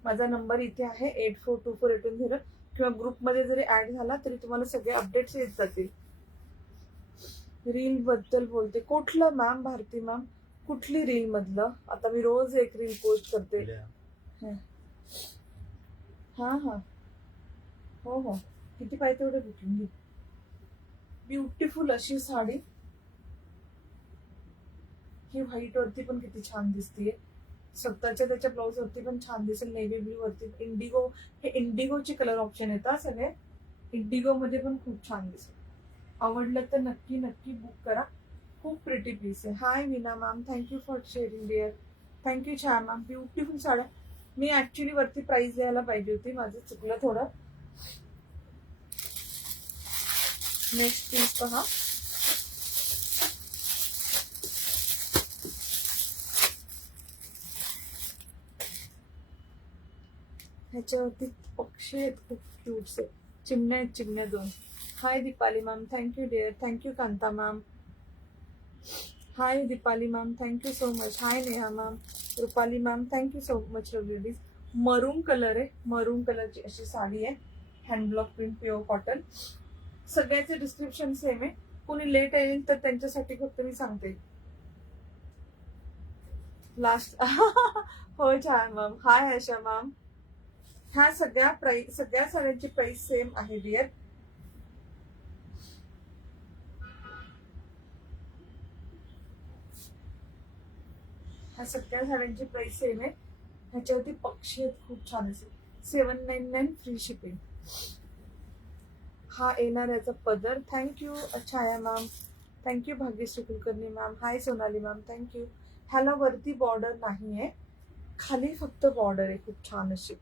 माझा नंबर इथे आहे 842480, किंवा ग्रुपमध्ये जरी ऍड झाला तरी तुम्हाला सगळे अपडेट्स येत जातील. रील बद्दल बोलते. कुठलं मॅम? भारती मॅम, कुठली रील मधलं? आता मी रोज एक रील पोस्ट करते. हा हा हो हो, किती पाहिजे तेवढं बुकिंग घे. ब्युटिफुल अशी साडी. ही व्हाईट वरती पण किती छान दिसतीये. स्वतःच्या त्याच्या ब्लाउज वरती पण छान दिसेल. नेव्ही ब्ल्यू वरती इंडिगो, हे इंडिगोचे कलर ऑप्शन येतात सगळे. इंडिगो मध्ये पण खूप छान दिसेल. आवडलं तर नक्की नक्की बुक करा. खूप प्रिटी पीस आहे. Hi Veena ma'am, thank you for sharing dear. Thank you Chhaya ma'am. Beautiful साड्या. मी ऍक्च्युली वरती प्राइस द्यायला पाहिजे होती, माझं चुकलं थोडं. नेक्स्ट पीस पहा. ह्याच्यावरती पक्षी आहेत खूप क्यूट्स आहेत. चिमण्या आहेत, चिमण्या दोन. Hi Deepali ma'am, thank you dear. Thank you Kanta ma'am. Hi Deepali ma'am, thank you so much. Hi Neha ma'am, Rupali ma'am, thank you so much ladies. Maroon colour आहे, मरून कलरची अशी साडी आहे. Hand block print, pure cotton. सगळ्याचे डिस्क्रिप्शन सेम आहे. कोणी लेट येईल तर त्यांच्यासाठी फक्त मी सांगते. लास्ट हो छान मॅम. हाय आशा मॅम. ह्या सगळ्या साड्यांची प्राइस सेम आहे डिअर. ह्या सगळ्या साड्यांची प्राइस सेम आहे. ह्याच्यावरती पक्षी आहेत खूप छान असेल. 799 फ्री शिपिंग. हा येणार याचा पदर. Thank you Chhaya ma'am, thank you Bhagyashree Kulkarni ma'am. Hi Sonali ma'am, thank you. ह्याला वरती बॉर्डर नाहीये, खाली फक्त बॉर्डर आहे खूप छान अशी.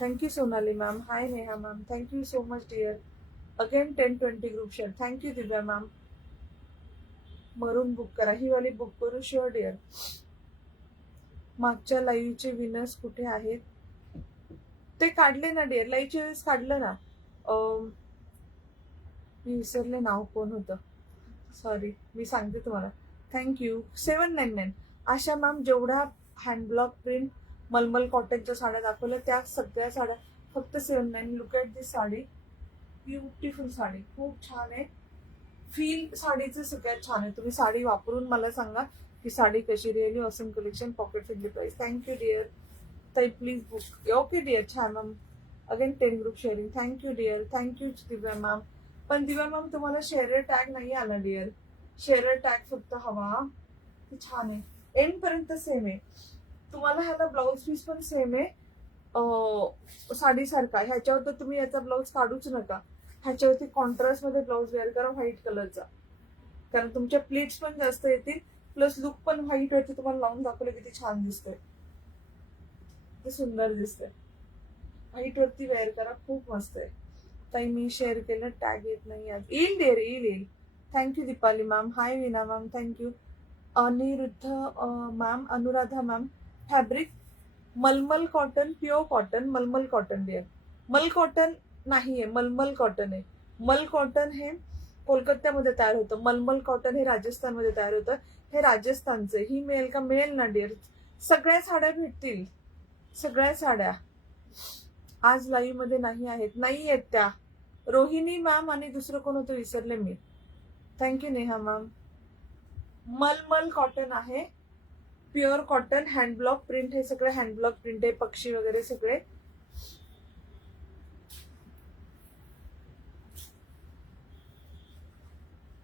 Thank you Sonali ma'am. Hi Neha ma'am, thank you so much dear. Again 1020 group share. Thank you Divya ma'am. Maroon book करा, ही वाली बुक करू शुअर डिअर. मागच्या लाईव्हचे विनर्स कुठे आहेत? ते काढले ना डिअर, लाईव्हच्या वेळेस काढलं ना. मी विसरले नाव कोण होतं, सॉरी. मी सांगते तुम्हाला. थँक्यू. 799. आशा मॅम, जेवढ्या हँडब्लॉक प्रिंट मलमल कॉटनच्या साड्या दाखवल्या त्या सगळ्या साड्या फक्त 799. Look at this sari. Beautiful sari, खूप छान आहे. फील साडीचं सगळ्यात छान आहे. तुम्ही साडी वापरून मला सांगा की साडी कशी. Really awesome collection, pocket friendly price. Thank you dear. ताई प्लीज बुक. Okay dear. छान ma'am. Again 10 group sharing. Thank you dear. Thank you Divya ma'am. पण दिव्या मॅम तुम्हाला शेअर टॅग नाही आला डिअर. शेअर टॅग फक्त हवा. छान आहे. एंड पर्यंत सेम आहे. तुम्हाला ह्याला ब्लाउज पीस पण सेम आहे साडीसारखा. ह्याच्यावर तर तुम्ही याचा ब्लाउज काढूच नका. ह्याच्यावरती कॉन्ट्रास्ट मध्ये ब्लाउज वेअर करा व्हाईट कलरचा, कारण तुमच्या प्लीट्स पण जास्त येतील. प्लस लुक पण व्हाईट वरती तुम्हाला लावून दाखवलं किती छान दिसतंय, किती सुंदर दिसतंय. व्हाईट वरती वेअर करा, खूप मस्त आहे. ताई मी शेअर केलं, टॅग येत नाही आज. येईल डेअर, येईल. Thank you Deepali ma'am. Hi Veena ma'am, thank you. Aniruddh ma'am, Anuradha ma'am. Fabric mulmul cotton, pure cotton, मलमल कॉटन डिअर. मल कॉटन नाहीये, मलमल कॉटन आहे. मल कॉटन हे कोलकात्यामध्ये तयार होतं, मलमल कॉटन हे राजस्थानमध्ये तयार होतं. हे राजस्थानचं. ही मिळेल का? मिळेल ना डिअर. सगळ्या साड्या भेटतील, सगळ्या साड्या. आज लाईव्ह मध्ये नाही आहेत, नाही आहेत त्या. रोहिणी मॅम आणि दुसरं कोण होतं विसरले मी. Thank you Neha ma'am. मलमल कॉटन आहे, प्युअर कॉटन हँडब्लॉक प्रिंट, हे सगळे हँडब्लॉक प्रिंट आहे, पक्षी वगैरे सगळे.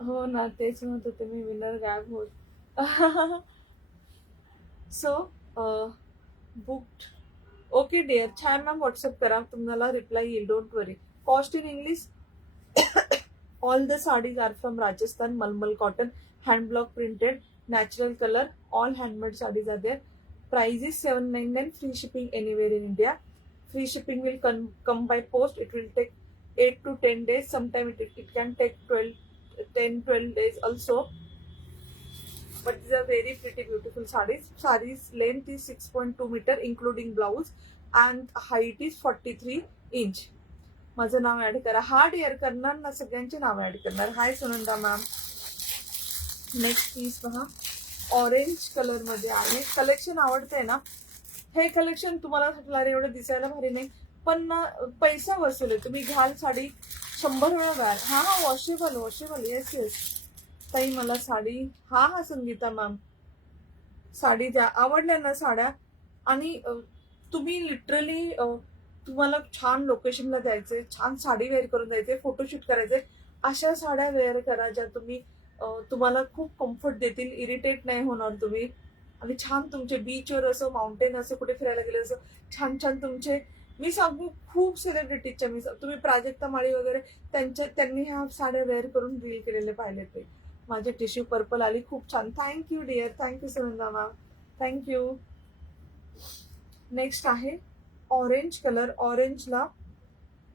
हो ना, तेच म्हणत होते मी, विनर गायब होत. So booked. ओके डिअर, छान मॅम, व्हॉट्सअप करा, तुम्हाला रिप्लाय येईल, don't worry. Cost in English. All the sarees are from Rajasthan, Malmal cotton, hand block printed, natural color, all handmade sarees are there. Price is 799, free shipping anywhere in India. Free shipping will come by post. It will take 8 to 10 days. Sometimes it can take 10-12 days also. But these are very pretty, beautiful sarees. Sarees length is 6.2 meter, including blouse, and height is 43 inch. माझं नाव add करा. हा dear करणार ना, सगळ्यांचे नाव add करणार. हाय Sunanda ma'am. Next piece पहा, orange colour मध्ये आहे. कलेक्शन आवडते ना, हे कलेक्शन तुम्हाला वाटणार एवढं दिसायला भारी नाही, पण ना पैसा वसूल आहे. तुम्ही घाल साडी 100 वेळा घाल. हा वॉशेबल. येस ताई, मला साडी. हा संगीता मॅम, साडी द्या. आवडल्या ना साड्या, आणि तुम्ही लिटरली तुम्हाला छान लोकेशनला द्यायचे, छान साडी वेअर करून द्यायचे, फोटोशूट करायचे, अशा साड्या वेअर करा ज्या तुम्हाला खूप कम्फर्ट देतील, इरिटेट नाही होणार तुम्ही, आणि छान तुमचे बीचवर असो, माउंटेन असो, कुठे फिरायला गेले असो, छान छान तुमचे. मी सांगू, खूप सेलिब्रिटीजच्या, तुम्ही प्राजक्ता माळी वगैरे त्यांनी ह्या साड्या वेअर करून रील केलेले पाहिले. ते माझे टिश्यू पर्पल आली, खूप छान. Thank you dear, thank you Sunanda ma'am, thank you. Next आहे ऑरेंज कलर. ऑरेंजला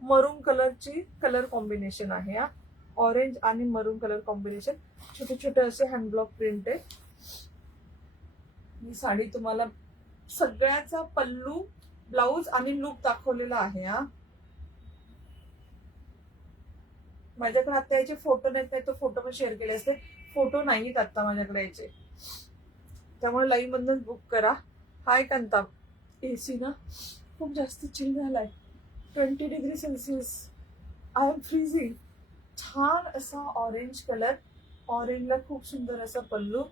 मरून कलरची कलर कॉम्बिनेशन आहे. हा ऑरेंज आणि मरून कलर कॉम्बिनेशन, छोटे छोटे असे हँडब्लॉक प्रिंट आहे. ही साडी तुम्हाला सगळ्याचा पल्लू, ब्लाऊज आणि लुक दाखवलेला आहे. हा माझ्याकडे आता याचे फोटो नाही, तो फोटो पण शेअर केले असते. फोटो नाहीत आता माझ्याकडे याचे, त्यामुळे लाईव्ह मधूनच बुक करा. हाय कांता. एसी ना खूप जास्त चिल झालाय, 20 degree Celsius. I am freezing. छान असा ऑरेंज कलर, ऑरेंजला खूप सुंदर असा पल्लू,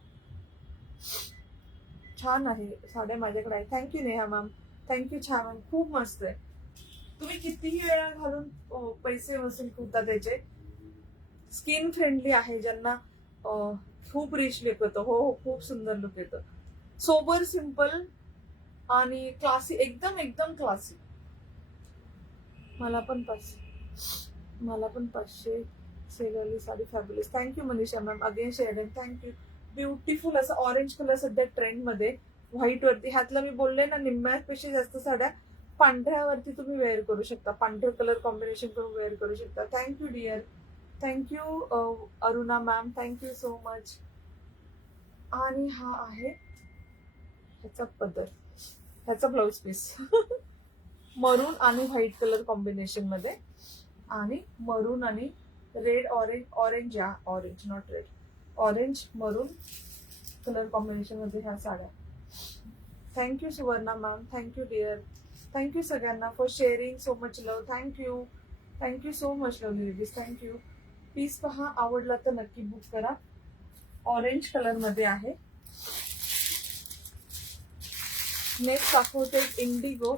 छान आहे. साड्या माझ्याकडे आहे. थँक्यू नेहा मॅम, थँक्यू छान, खूप मस्त आहे. तुम्ही कितीही वेळा घालून पैसे वसूल करता त्याचे. स्किन फ्रेंडली आहे, ज्यांना खूप रिच लुक येतो. हो, खूप सुंदर लुक येतं. सोबर, सिंपल आणि क्लासी, एकदम क्लासी. मला पण 500 सेलवाली साडी fabulous. Thank you Manisha ma'am, again share. Thank you. Beautiful असं ऑरेंज कलर सध्या ट्रेंड मध्ये, व्हाईट वरती. ह्यातलं मी बोलले ना, निम्म्यापेक्षा जास्त साड्या पांढऱ्यावरती तुम्ही वेअर करू शकता, पांढरे कलर कॉम्बिनेशन करून वेअर करू शकता. Thank you dear, thank you Aruna ma'am, thank you so much. आणि हा आहे ह्याचा पदर, ह्याचा ब्लाउज पीस. मरून आणि व्हाईट कलर कॉम्बिनेशन मध्ये, आणि मरून आणि रेड, ऑरेंज या orange, not red, orange maroon colour combination मध्ये ह्या साड्या. Thank you Suvarna ma'am, thank you dear, thank you सगळ्यांना for sharing so much love. Thank you so much lovely ladies, thank you. Piece पहा, आवडला तर नक्की बुक करा. ऑरेंज कलर मध्ये आहे. नेक्स्ट दाखवते इंडिगो.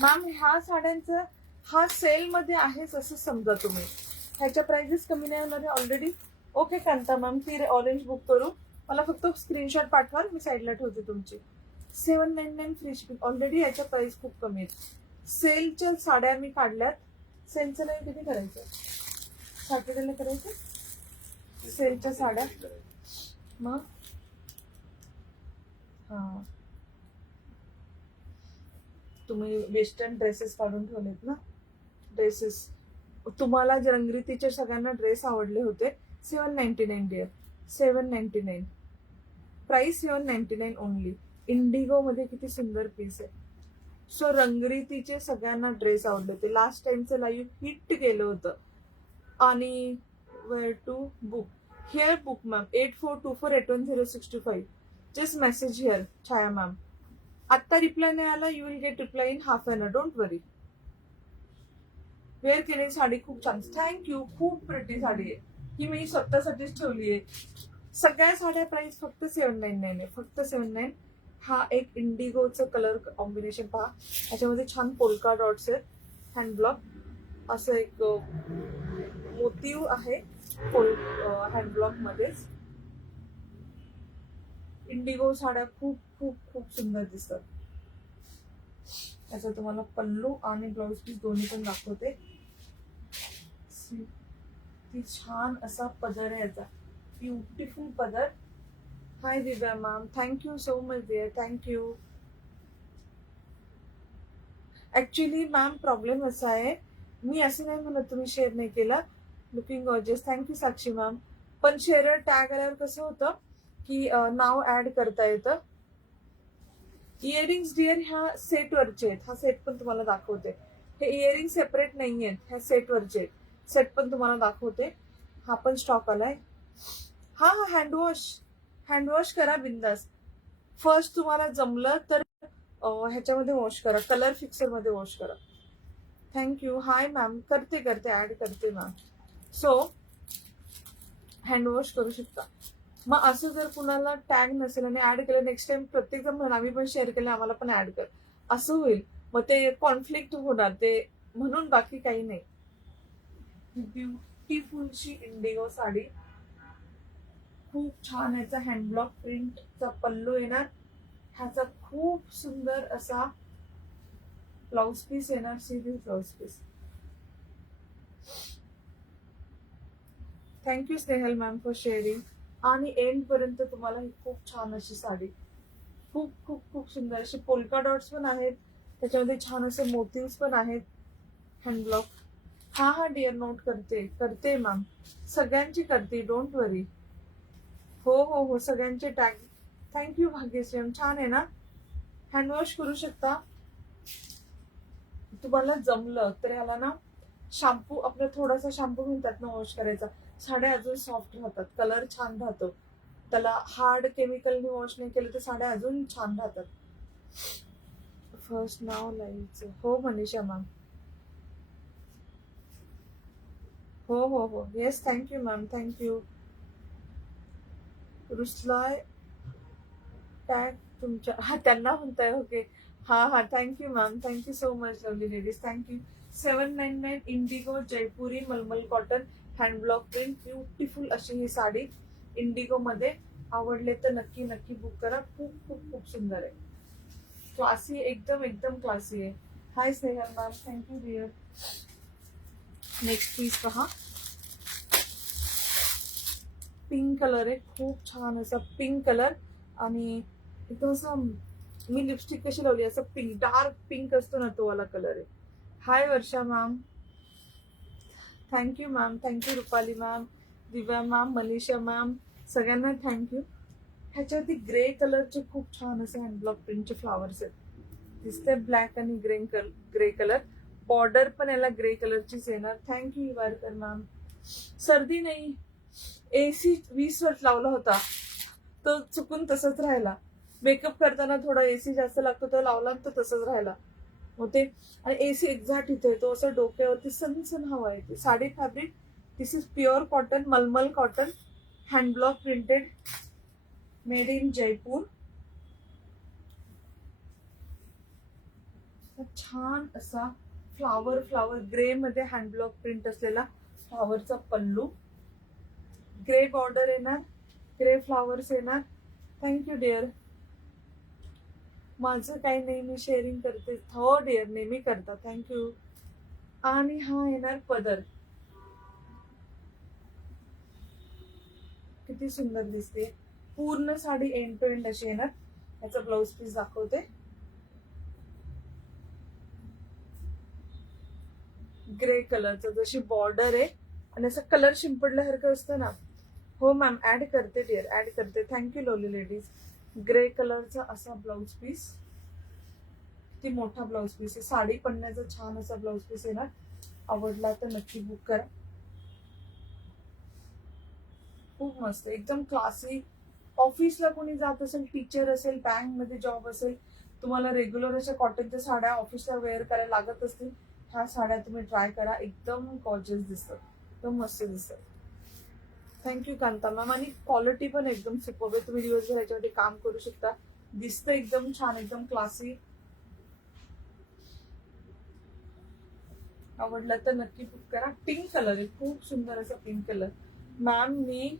मॅम ह्या साड्यांचं हा सेल मध्ये आहे असं समजा तुम्ही, ह्याच्या प्राइसेस कमी नाही होणार ऑलरेडी. ओके कांता मॅम, ती ऑरेंज बुक करू. मला फक्त स्क्रीनशॉट पाठवा, मी साईडला ठेवते तुमची. 799 फ्री शिपिंग. ऑलरेडी याच्या प्राइस खूप कमी आहेत. सेलच्या साड्या मी काढल्यात. सेलचं नाही किती करायचं, सॅटर्डेला करायचं सेलच्या साड्या. मग हा, तुम्ही वेस्टर्न ड्रेसेस काढून ठेवलेत ना, ड्रेसेस. तुम्हाला रंगरीतीचे सगळ्यांना ड्रेस आवडले होते. 799 डिअर, 799 प्राइस, 799 ओनली. इंडिगो मध्ये किती सुंदर पीस आहे. सो रंगरीतीचे सगळ्यांना ड्रेस आवडले होते. लास्ट टाइमचं लाईव्ह हिट गेलं होतं. आणि where to book, here book ma'am, 8424810625. Just message here Chhaya ma'am. आत्ता रिप्लाय नाही आला, you will get reply in half an hour, don't worry. Wear केलेली साडी खूप छान. थँक्यू. खूप प्रिटी साडी आहे ही, मी स्वतःसाठीच ठेवली आहे. सगळ्या साड्या प्राइस फक्त 799 आहे, फक्त 79. हा एक इंडिगोचं कलर कॉम्बिनेशन पहा, त्याच्यामध्ये छान पोल्का डॉट्स आहेत, हँड ब्लॉक असं एक मोटिव आहे हँड ब्लॉक मध्येच. इंडिगो साड्या खूप खूप खूप सुंदर दिसतात. त्याचा तुम्हाला पल्लू आणि ब्लाउज पीस दोन्ही पण दाखवते. ती छान असा पदर आहे याचा, ब्युटिफुल पदर. Hi Divya ma'am, thank you so much dear, thank you. Actually ma'am problem असा आहे, मी असं नाही म्हणत तुम्ही शेअर नाही केला, looking gorgeous, thank you Sakshi ma'am. पण शेअर टॅग आल्यावर कसं होतं की नाव ऍड करता येतं. इयरिंग्स डिअर ह्या सेटवरचे आहेत, हा सेट पण तुम्हाला दाखवते. हे इयरिंग सेपरेट नाही आहेत, ह्या सेटवरचे आहेत. सेट पण तुम्हाला दाखवते. हा पण स्टॉक आलाय. हा हा हँडवॉश करा बिंदास. फर्स्ट तुम्हाला जमलं तर ह्याच्यामध्ये वॉश करा, कलर फिक्सर मध्ये वॉश करा. थँक्यू. हाय मॅम, करते ऍड करते मॅम. सो हँडवॉश करू शकता. मग असं जर कुणाला टॅग नसेल आणि ऍड केलं, नेक्स्ट टाइम प्रत्येक जण म्हणून आम्ही पण शेअर केलं, आम्हाला पण ऍड कर, असं होईल. मग ते कॉन्फ्लिक्ट होणार, ते म्हणून बाकी काही नाही. ब्युटिफुलची इंडिगो साडी, खूप छान. ह्याचा हँडब्लॉक प्रिंटचा पल्लू येणार, ह्याचा खूप सुंदर असा ब्लाउज पीस येणार, series blouse piece. Thank you Snehal ma'am for sharing. आणि एंड पर्यंत तुम्हाला ही खूप छान अशी साडी, खूप खूप खूप सुंदर असे पोल्का डॉट्स पण आहेत, त्याच्यामध्ये छान असे मोटिव्स पण आहेत, हँडब्लॉक. हा डिअर, नोट करते मॅम, सगळ्यांची करते, डोंट वरी. हो, सगळ्यांचे टॅग. थँक्यू भाग्यश्री मॅम, छान आहे ना. हँडवॉश करू शकता. तुम्हाला जमलं तर ह्याला ना शॅम्पू, आपला थोडासा शॅम्पू घेऊन त्यातनं वॉश करायचा, साड्या अजून सॉफ्ट राहतात, कलर छान राहतो. त्याला हार्ड केमिकलने वॉश नाही केलं तर साड्या अजून छान राहतात. फर्स्ट नाव लाईव्हचं, हो मनीषा मॅम. हो, येस, थँक्यू मॅम, थँक्यू. रुसलाय टॅग तुमच्या, त्यांना म्हणताय, ओके. हा, thank you ma'am, thank you so much lovely ladies, thank you. 799 indigo जयपुरी मलमल कॉटन हँडब्लॉक प्रिंट, ब्युटिफुल अशी ही साडी इंडिगो मध्ये. आवडले तर नक्की नक्की बुक करा, खूप खूप खूप सुंदर आहे, क्लासी, एकदम एकदम क्लासी आहे. Hi Snehal ma'am, thank you dear. Next piece पहा, पिंक कलर आहे, खूप छान असा पिंक कलर. आणि एकदम असं, मी लिपस्टिक कशी लावली, असं पिंक, डार्क पिंक असतो ना, तो वाला कलर आहे. Hi Varsha ma'am, thank you ma'am, thank you Rupali ma'am, Divya ma'am, Manisha ma'am, सगळ्यांना थँक्यू. ह्याच्यावरती ग्रे कलरचे खूप छान असे हँडब्लॉक प्रिंटचे फ्लावर्स आहेत, दिसते ब्लॅक आणि ग्रे कलर. बॉर्डर पण याला ग्रे कलरचीच येणार. Thank you Hiwarkar ma'am. सर्दी नाही, एसी 20 वर्ष लावला होता, तो चुकून तसंच राहिला. मेकअप करताना थोडा एसी जास्त लागतो, तो लावला तो तसंच राहिला होते. आणि एसी एक्झॅक्ट इथे, तो असं डोक्यावरती सनसन हवा येते. Sari fabric, this is pure cotton, मलमल cotton, hand block printed, made in Jaipur. छान असा फ्लावर ग्रे मध्ये हँडब्लॉक प्रिंट असलेला फ्लावरचा पल्लू, ग्रे बॉर्डर येणार, ग्रे फ्लावर्स येणार. Thank you dear. माझं काही नाही, मी शेअरिंग करते. हो डिअर, नेहमी करता, थँक्यू. आणि हा येणार पदर, किती सुंदर दिसते. पूर्ण साडी एंड टू एंड अशी येणार. याचा ब्लाउज पीस दाखवते, ग्रे कलरचं, जशी बॉर्डर आहे आणि असं कलर शिंपडल्यासारखं असतं ना. हो मॅम, ऍड करते डिअर, ऍड करते. थँक्यू लोली लेडीज. ग्रे कलरचा असा ब्लाउज पीस, किती मोठा ब्लाउज पीस आहे, साडी पडण्याचा छान असा ब्लाउज पीस येणार. आवडला तर नक्की बुक करा, खूप मस्त, एकदम क्लासी. ऑफिसला कोणी जात असेल, टीचर असेल, बँक मध्ये जॉब असेल, तुम्हाला रेग्युलर अशा कॉटनच्या साड्या ऑफिसला वेअर करायला लागत असतील, ह्या साड्या तुम्ही ट्राय करा, एकदम गॉर्जियस दिसतात, एकदम मस्त दिसतात. Thank you Kanta ma'am. आणि क्वालिटी पण एकदम सुपर आहे. तुम्ही दिवसभर याच्यामध्ये काम करू शकता. दिसतं एकदम छान, एकदम क्लासी. आवडला तर नक्की बुक करा. पिंक कलर आहे, खूप सुंदर असा पिंक कलर. मॅम मी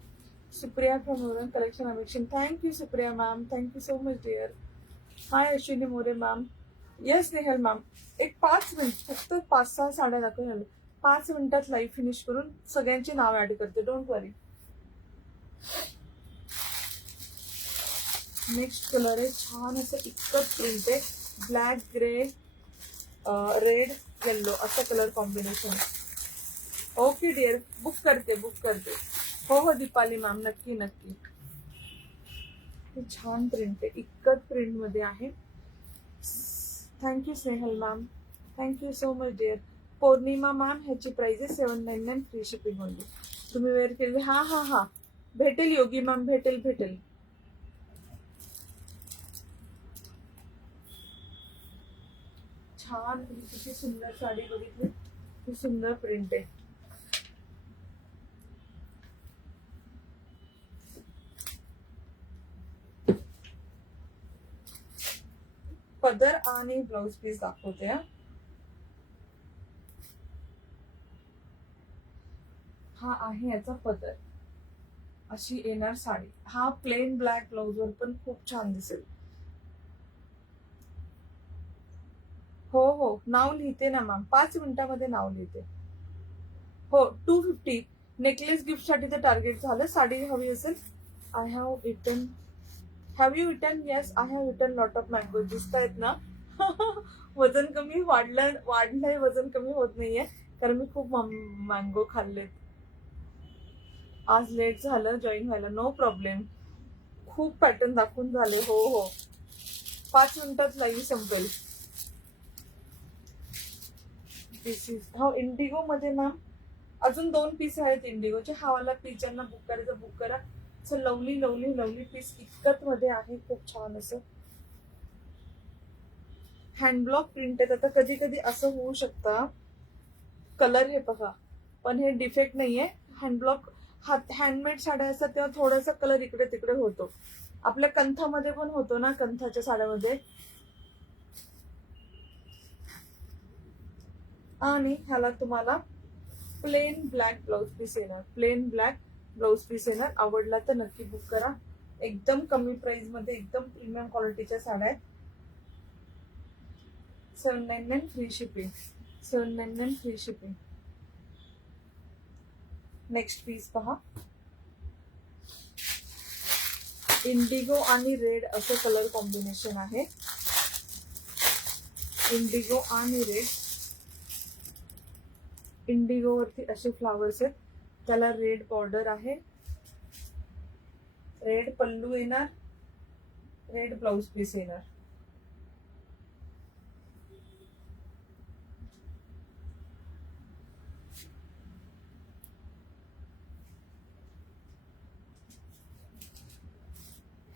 सुप्रिया फ्रॉम ओरन कलेक्शन अमेक्शन. Thank you Supriya ma'am, thank you so much dear. Hi Ashwini More ma'am. Yes Nehal ma'am. एक 5 मिनिट, फक्त 5-6 साड्या दाखवून 5 मिनिटात लाईव्ह फिनिश करून सगळ्यांची नाव ऍड करते, डोंट वरी. नेक्स्ट कलर आहे छान असं इतकं प्रिंट आहे. ब्लॅक ग्रे रेड येल्लो असं colour combination. Okay dear, book करते बुक करते. हो दीपाली मॅम, नक्की नक्की. छान प्रिंट आहे, इतकं प्रिंट मध्ये आहे. Thank you Snehal ma'am, thank you so much dear. Purnima ma'am, ह्याची प्राइस आहे 799 फ्री शिपिंग ओनली. तुम्ही वेअर केली? हा भेटेल योगी मॅम, भेटेल. छान, किती सुंदर साडी बघितली, किती सुंदर प्रिंट आहे. पदर आणि ब्लाउज पीस दाखवते. हा आहे याचा पदर, अशी येणार साडी. हा प्लेन ब्लॅक ब्लाउज वर पण खूप छान दिसेल. हो नाव लिहिते ना मॅम, 5 मिनिटामध्ये नाव लिहिते. हो 250 नेकलेस गिफ्ट साठी ते टार्गेट झालं. साडी हवी असेल. I have eaten. Have you eaten? Yes I have eaten lot of mango. दिसतायत ना? वजन कमी वाढलंय, वजन कमी होत नाहीये कारण मी खूप मँगो खाल्लेत. आज लेट झालं जॉईन व्हायला, नो प्रॉब्लेम. खूप पॅटर्न दाखवून झाले. हो 5 मिनिटात लाईव्ह संपेल. हो इंडिगो मध्ये मॅम अजून 2 पीस आहेत इंडिगोचे. हा वाला पीस ज्यांना बुक करायचं बुक करा. सो लवली पीस इतकत मध्ये आहे, खूप छान असं हँडब्लॉक प्रिंट आहे. आता कधी कधी असं होऊ शकतं, कलर हे बघा, पण हे डिफेक्ट नाहीये. हँडब्लॉक हँडमेड साड्या असतात तेव्हा थोडासा कलर इकडे तिकडे होतो. आपल्या कंथामध्ये पण होतो ना, कंथाच्या साड्यामध्ये. आणि ह्याला तुम्हाला प्लेन ब्लॅक ब्लाउज पीस येणार, प्लेन ब्लॅक ब्लाउज पीस येणार. आवडला तर नक्की बुक करा. एकदम कमी प्राइस मध्ये एकदम प्रीमियम क्वालिटीच्या साड्या आहेत. 799 free shipping, 799 free shipping. Next piece पहा, इंडिगो आणि रेड असं कलर कॉम्बिनेशन आहे. इंडिगो आणि रेड. इंडिगो वरती असे फ्लावर्स आहेत, त्याला रेड बॉर्डर आहे. रेड पल्लू येणार, रेड ब्लाउज पीस येणार.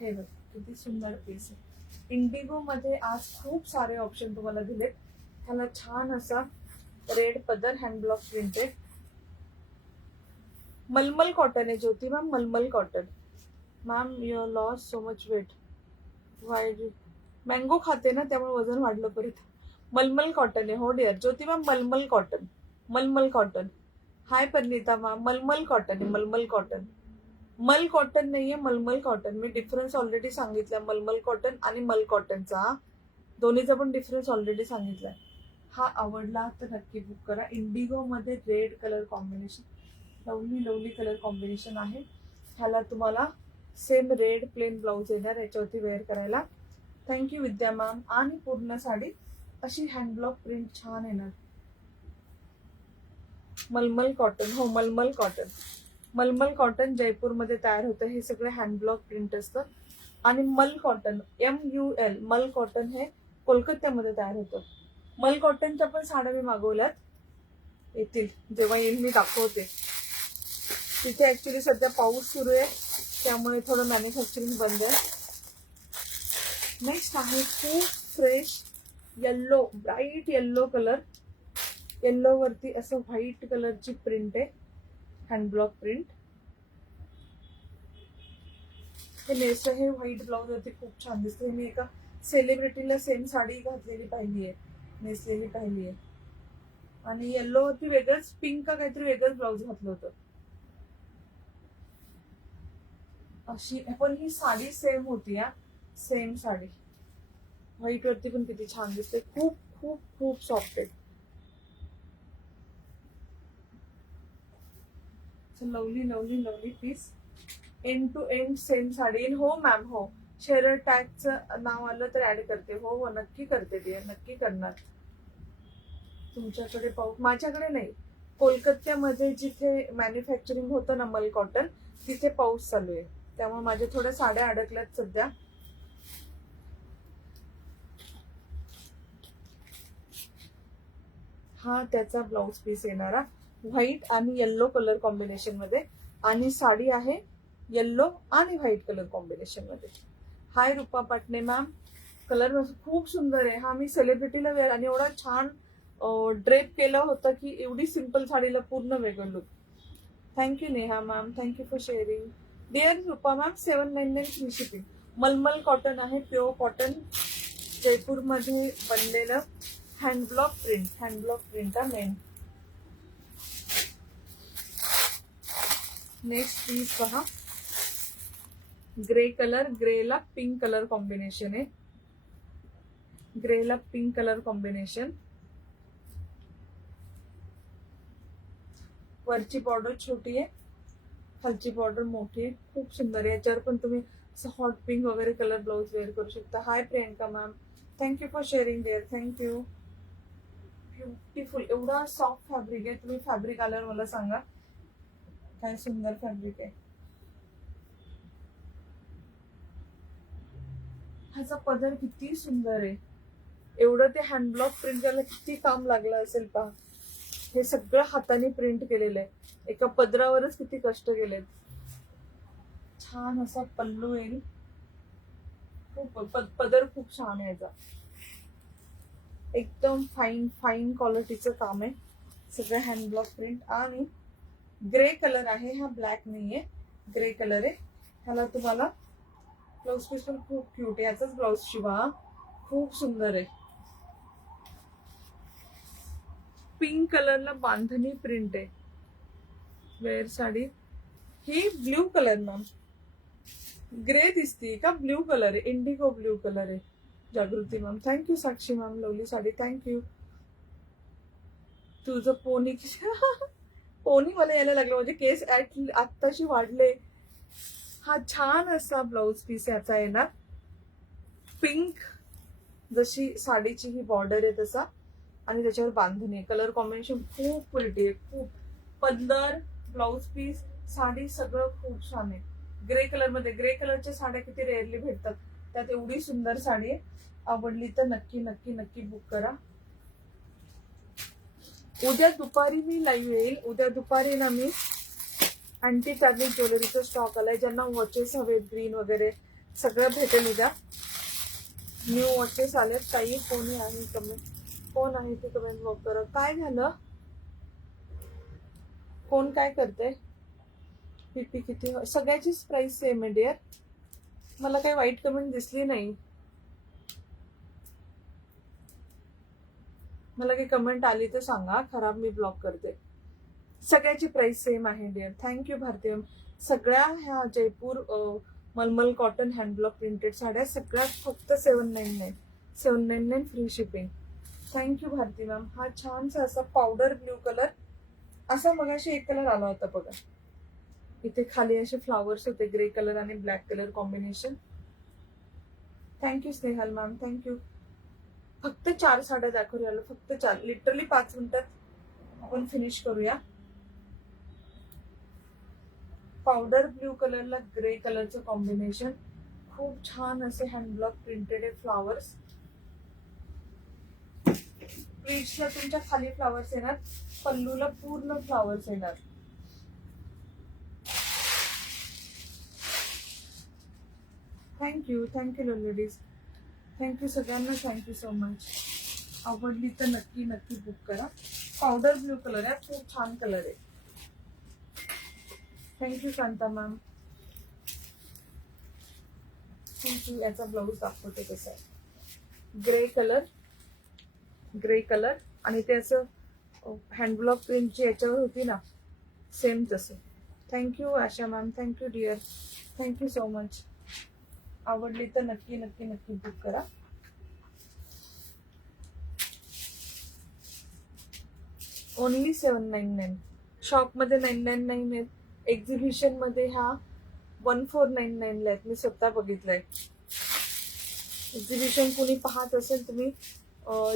हे बघ किती सुंदर पीस आहे. इंडिगो मध्ये आज खूप सारे ऑप्शन तुम्हाला दिलेत. ह्याला छान असा रेड पदर, हँड ब्लॉक प्रिंट आहे. मलमल कॉटन आहे ज्योती मॅम, मलमल cotton. Ma'am you loss so much weight. Why? Mango खाते ना त्यामुळे वजन वाढलं परत. मलमल कॉटन आहे. हो डिअर ज्योती मॅम, मलमल कॉटन, मलमल कॉटन. हाय परिणिता मॅम, मलमल कॉटन आहे, मलमल कॉटन. मल कॉटन नाहीये, मलमल कॉटन. मी डिफरन्स ऑलरेडी सांगितलाय मलमल कॉटन आणि मल कॉटनचा. दोन्हीचा पण डिफरन्स ऑलरेडी सांगितलाय. हा आवडला तर नक्की बुक करा. इंडिगो मध्ये red colour combination, lovely colour combination आहे. ह्याला तुम्हाला सेम रेड प्लेन ब्लाउज येणार याच्यावरती वेअर करायला. Thank you Vidya ma'am. आणि पूर्ण साडी अशी हँडब्लॉक प्रिंट छान येणार. मलमल कॉटन. हो मलमल कॉटन. मलमल कॉटन जयपूरमध्ये तयार होतं. हे सगळे हँडब्लॉक प्रिंट असतं. आणि मल कॉटन, MUL मल कॉटन हे कोलकात्यामध्ये तयार होतं. मल कॉटनच्या पण साड्या मी मागवल्यात, येतील जेव्हा येईल मी दाखवते. तिथे ऍक्च्युली सध्या पाऊस सुरू आहे त्यामुळे थोडं मॅन्युफॅक्चरिंग बंद आहे. नेक्स्ट आहे खूप fresh yellow, bright yellow colour. Yellow वरती असं व्हाईट कलरची प्रिंट आहे, हँडब्लॉक प्रिंट. हे व्हाईट ब्लाऊज वरती खूप छान दिसते. मी एका सेलिब्रिटीला सेम साडी घातलेली पाहिली आहे, नेसलेली पाहिली आहे. आणि येल्लो वरती वेगळंच पिंक का काहीतरी वेगळंच ब्लाऊज घातलं होतं. अशी पण ही साडी सेम होती या, सेम साडी. व्हाईट वरती पण किती छान दिसते. खूप खूप खूप सॉफ्ट आहे. Lovely lovely lovely piece. End to end same sari. हो मॅम, हो. शेअर टॅगचं नाव आलं तर ऍड करते. हो हो, नक्की करते ते, नक्की करणार. तुमच्याकडे पाऊस, माझ्याकडे नाही. कोलकात्यामध्ये जिथे मॅन्युफॅक्चरिंग होतं ना मल कॉटन, तिथे पाऊस चालू आहे. त्यामुळे माझ्या थोड्या साड्या अडकल्यात सध्या. हा त्याचा ब्लाउज पीस येणारा, व्हाईट आणि येल्लो कलर कॉम्बिनेशन मध्ये. आणि साडी आहे येल्लो आणि व्हाईट कलर कॉम्बिनेशन मध्ये. हाय रूपा पाटणे मॅम. कलर खूप सुंदर आहे. हा मी सेलिब्रिटीला वेअर आणि एवढा छान ड्रेप केलं होतं की एवढी सिंपल साडीला पूर्ण वेगळं look. Thank you Neha ma'am, thank you for sharing. Dear Rupa ma'am, 799 free shipping. मलमल कॉटन आहे, प्युअर कॉटन, जयपूरमध्ये बनलेलं हँडब्लॉक प्रिंट आहे मेन. नेक्स्ट पीस पहा, ग्रे कलर, ग्रेला पिंक कलर कॉम्बिनेशन आहे. ग्रेला पिंक कलर कॉम्बिनेशन. वरची बॉर्डर छोटी आहे, खालची बॉर्डर मोठी आहे. खूप सुंदर आहे. याच्यावर पण तुम्ही हॉट पिंक वगैरे कलर ब्लाउज वेअर करू शकता. Hi Priyanka ma'am, thank you for sharing there. Thank you. Beautiful. एवढा सॉफ्ट फॅब्रिक आहे. तुम्ही फॅब्रिक आल्यावर मला सांगा. काय सुंदर फॅब्रिक आहे. ह्याचा पदर किती सुंदर आहे. एवढं ते हँडब्लॉक प्रिंट करायला किती काम लागलं असेल पहा. हे सगळं हाताने प्रिंट केलेलं आहे. एका पदरावरच किती कष्ट केलेत. छान असा पल्लू येईल. खूप पदर खूप छान आहे याचा. एकदम फाईन फाईन क्वालिटीचं काम आहे. सगळं हँडब्लॉक प्रिंट. आणि ग्रे कलर आहे हा, ब्लॅक नाहीये, ग्रे कलर आहे. ह्याला तुम्हाला ब्लाउज पीस पण खूप क्यूट आहे. याचाच ब्लाउज शिवा, खूप सुंदर आहे. पिंक कलरला बांधणी प्रिंट आहे. वेअर साडी ही ब्ल्यू कलर मॅम. ग्रे दिसती का? ब्ल्यू कलर आहे, इंडिगो ब्ल्यू कलर आहे. जागृती ma'am, thank you. Sakshi ma'am, lovely sari, thank you. तुझं पोनी पोनी मला यायला लागलं, म्हणजे केस आत्ताशी वाढले. हा छान असा ब्लाउज पीस याचा येणार. पिंक जशी साडीची ही बॉर्डर आहे तसा, आणि त्याच्यावर बांधणी. कलर कॉम्बिनेशन खूप प्रिटी आहे. खूप पदर, ब्लाउज पीस, साडी सगळं खूप छान आहे. ग्रे कलर मध्ये. ग्रे कलरच्या साड्या किती रेअरली भेटतात, त्यात एवढी सुंदर साडी आहे. आवडली तर नक्की नक्की नक्की बुक करा. उद्या दुपारी मी लाईव्ह येईल. उद्या दुपारी ना मी अँटी फॅब्रिक ज्वेलरीचा स्टॉक आलाय. ज्यांना वॉचेस हवेत ग्रीन वगैरे सगळं भेटेल उद्या. न्यू वॉचेस आलेत. काही कोणी आहे कमेंट, कोण आहे ते कमेंट बॉक्स करा. काय झालं, कोण काय करते? पीपी किती? सगळ्याचीच प्राइस सेम आहे डिअर. मला काही वाईट कमेंट दिसली नाही. मला काही कमेंट आली तर सांगा, खराब मी ब्लॉक करते. सगळ्याची प्राइस सेम आहे डिअर. थँक्यू भारती. सगळ्या ह्या जयपूर मलमल कॉटन हँडब्लॉक प्रिंटेड साड्या सगळ्यात फक्त 799 free shipping. Thank you Bharti ma'am. हा छानसा असा पावडर ब्ल्यू कलर, असा मगाशी एक कलर आला होता बघा. इथे खाली असे फ्लावर्स होते, ग्रे कलर आणि black colour combination. Thank you Snehal ma'am, thank you. फक्त 4 साड्या दाखवूया, फक्त 4. लिटरली 5 मिनिटात आपण फिनिश करूया. पावडर ब्ल्यू कलरला ग्रे कलरचं कॉम्बिनेशन. खूप छान असे हँडब्लॉक प्रिंटेड आहे फ्लावर्स. प्लीट्सला तुमच्या खाली फ्लावर्स येणार, पल्लूला पूर्ण फ्लावर्स येणार. थँक्यू, थँक्यू लेडीज, थँक्यू सगळ्यांना, थँक्यू सो मच. आवडली तर नक्की नक्की बुक करा. पावडर ब्ल्यू कलर आहे, खूप छान कलर आहे. Thank you Kanta ma'am. थँक्यू. याचा ब्लाऊज दाखवते कसा आहे. ग्रे कलर आणि ते असं हँडब्लॉक प्रिंटची याच्यावर होती ना, सेम तसं. Thank you Asha ma'am. Thank you dear. Thank you so much. आवडली तर नक्की नक्की नक्की बुक करा. ओनली 799. शॉपमध्ये 999 आहेत. एक्झिबिशनमध्ये हा 1499 आहेत. मी स्वतः बघितलंय. एक्झिबिशन कुणी पाहत असेल तुम्ही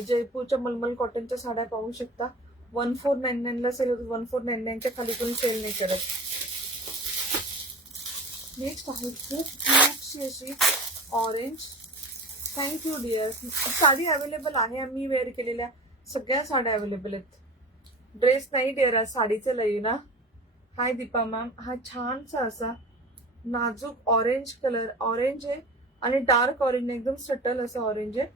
जयपूरच्या मलमल कॉटनच्या साड्या पाहू शकता. 1499 सेल होतं. 1499च्या खाली कोणी सेल नाही करत. नेक्स्ट आहे खूप क्यूटशी अशी orange. Thank you dear. Sari available आहे. आम्ही वेअर केलेल्या सगळ्या साड्या अवेलेबल आहेत. ड्रेस नाही डिअर, आज साडीचं लई ना. हाय दीपा मॅम. हा छानसा असा नाजूक ऑरेंज कलर. ऑरेंज आहे आणि डार्क ऑरेंज, एकदम सटल असं ऑरेंज आहे.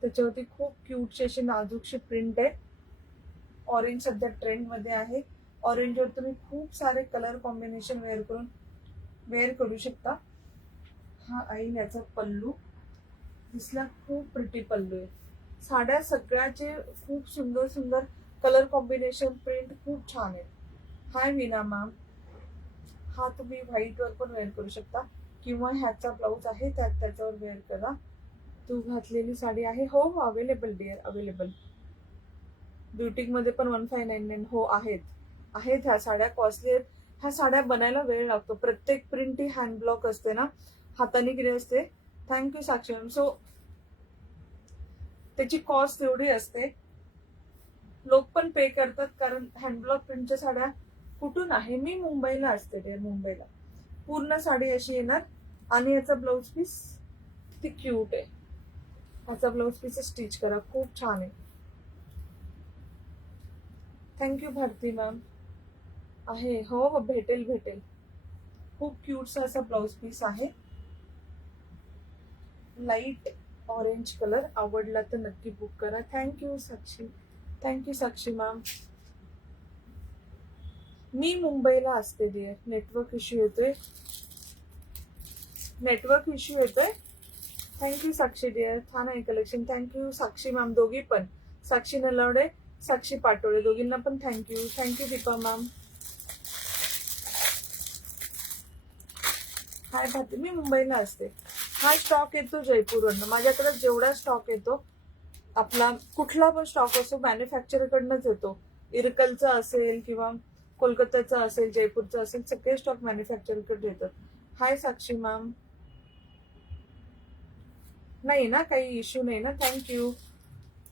त्याच्यावरती खूप क्यूटची अशी नाजूकशी प्रिंट आहे. ऑरेंज सध्या ट्रेंड मध्ये आहे. ऑरेंजवर तुम्ही खूप सारे कलर कॉम्बिनेशन वेअर करू शकता. हा आई याचा पल्लू दिसला. खूप प्रिटी पल्लू आहे. साड्या सगळ्याचे खूप सुंदर सुंदर कलर कॉम्बिनेशन, प्रिंट खूप छान आहे. Hi Veena ma'am. हा तुम्ही व्हाईटवर पण वेअर करू शकता किंवा ह्याचा ब्लाऊज आहे त्याच्यावर वेअर करा. तू घातलेली साडी आहे. हो हो अवेलेबल डिअर, अवेलेबल. ब्युटिकमध्ये पण 1599. हो आहेत ह्या साड्या. कॉस्टली आहेत. ह्या साड्या बनायला वेळ लागतो. प्रत्येक प्रिंट ही हँड ब्लॉक असते ना, हाताने केली असते. Thank you Sakshi ma'am. सो त्याची कॉस्ट एवढी असते. लोक पण पे करतात कारण हँडब्लॉक प्रिंटच्या साड्या कुठून आहे. मी मुंबईला असते डिअर, मुंबईला. पूर्ण साडी अशी येणार आणि याचा ब्लाऊज पीस किती क्यूट आहे. ह्याचा ब्लाऊज पीस स्टिच करा, खूप छान आहे. Thank you Bharti ma'am. आहे हो हो भेटेल. खूप क्यूटसा असा ब्लाऊज पीस आहे. Light orange colour. आवडला तर नक्की बुक करा. Thank you Sakshi ma'am. मी मुंबईला असते डिअर. नेटवर्क इश्यू येतोय. थँक्यू साक्षी डिअर. छान आहे कलेक्शन. Thank you Sakshi ma'am. दोघी पण, साक्षी नलावडे, साक्षी पाटोळे, दोघींना पण थँक्यू दीपा मॅम. हाय भारती. मी मुंबईला असते. हा स्टॉक येतो जयपूरवरनं. माझ्याकडे जेवढा स्टॉक येतो, आपला कुठला पण स्टॉक असो, मॅन्युफॅक्चरकडनंच येतो. इरकलचा असेल किंवा कोलकाताचा असेल, जयपूरचा असेल, सगळे स्टॉक मॅन्युफॅक्चरकडे येतात. हाय साक्षी मॅम. नाही ना, काही इश्यू नाही ना. थँक्यू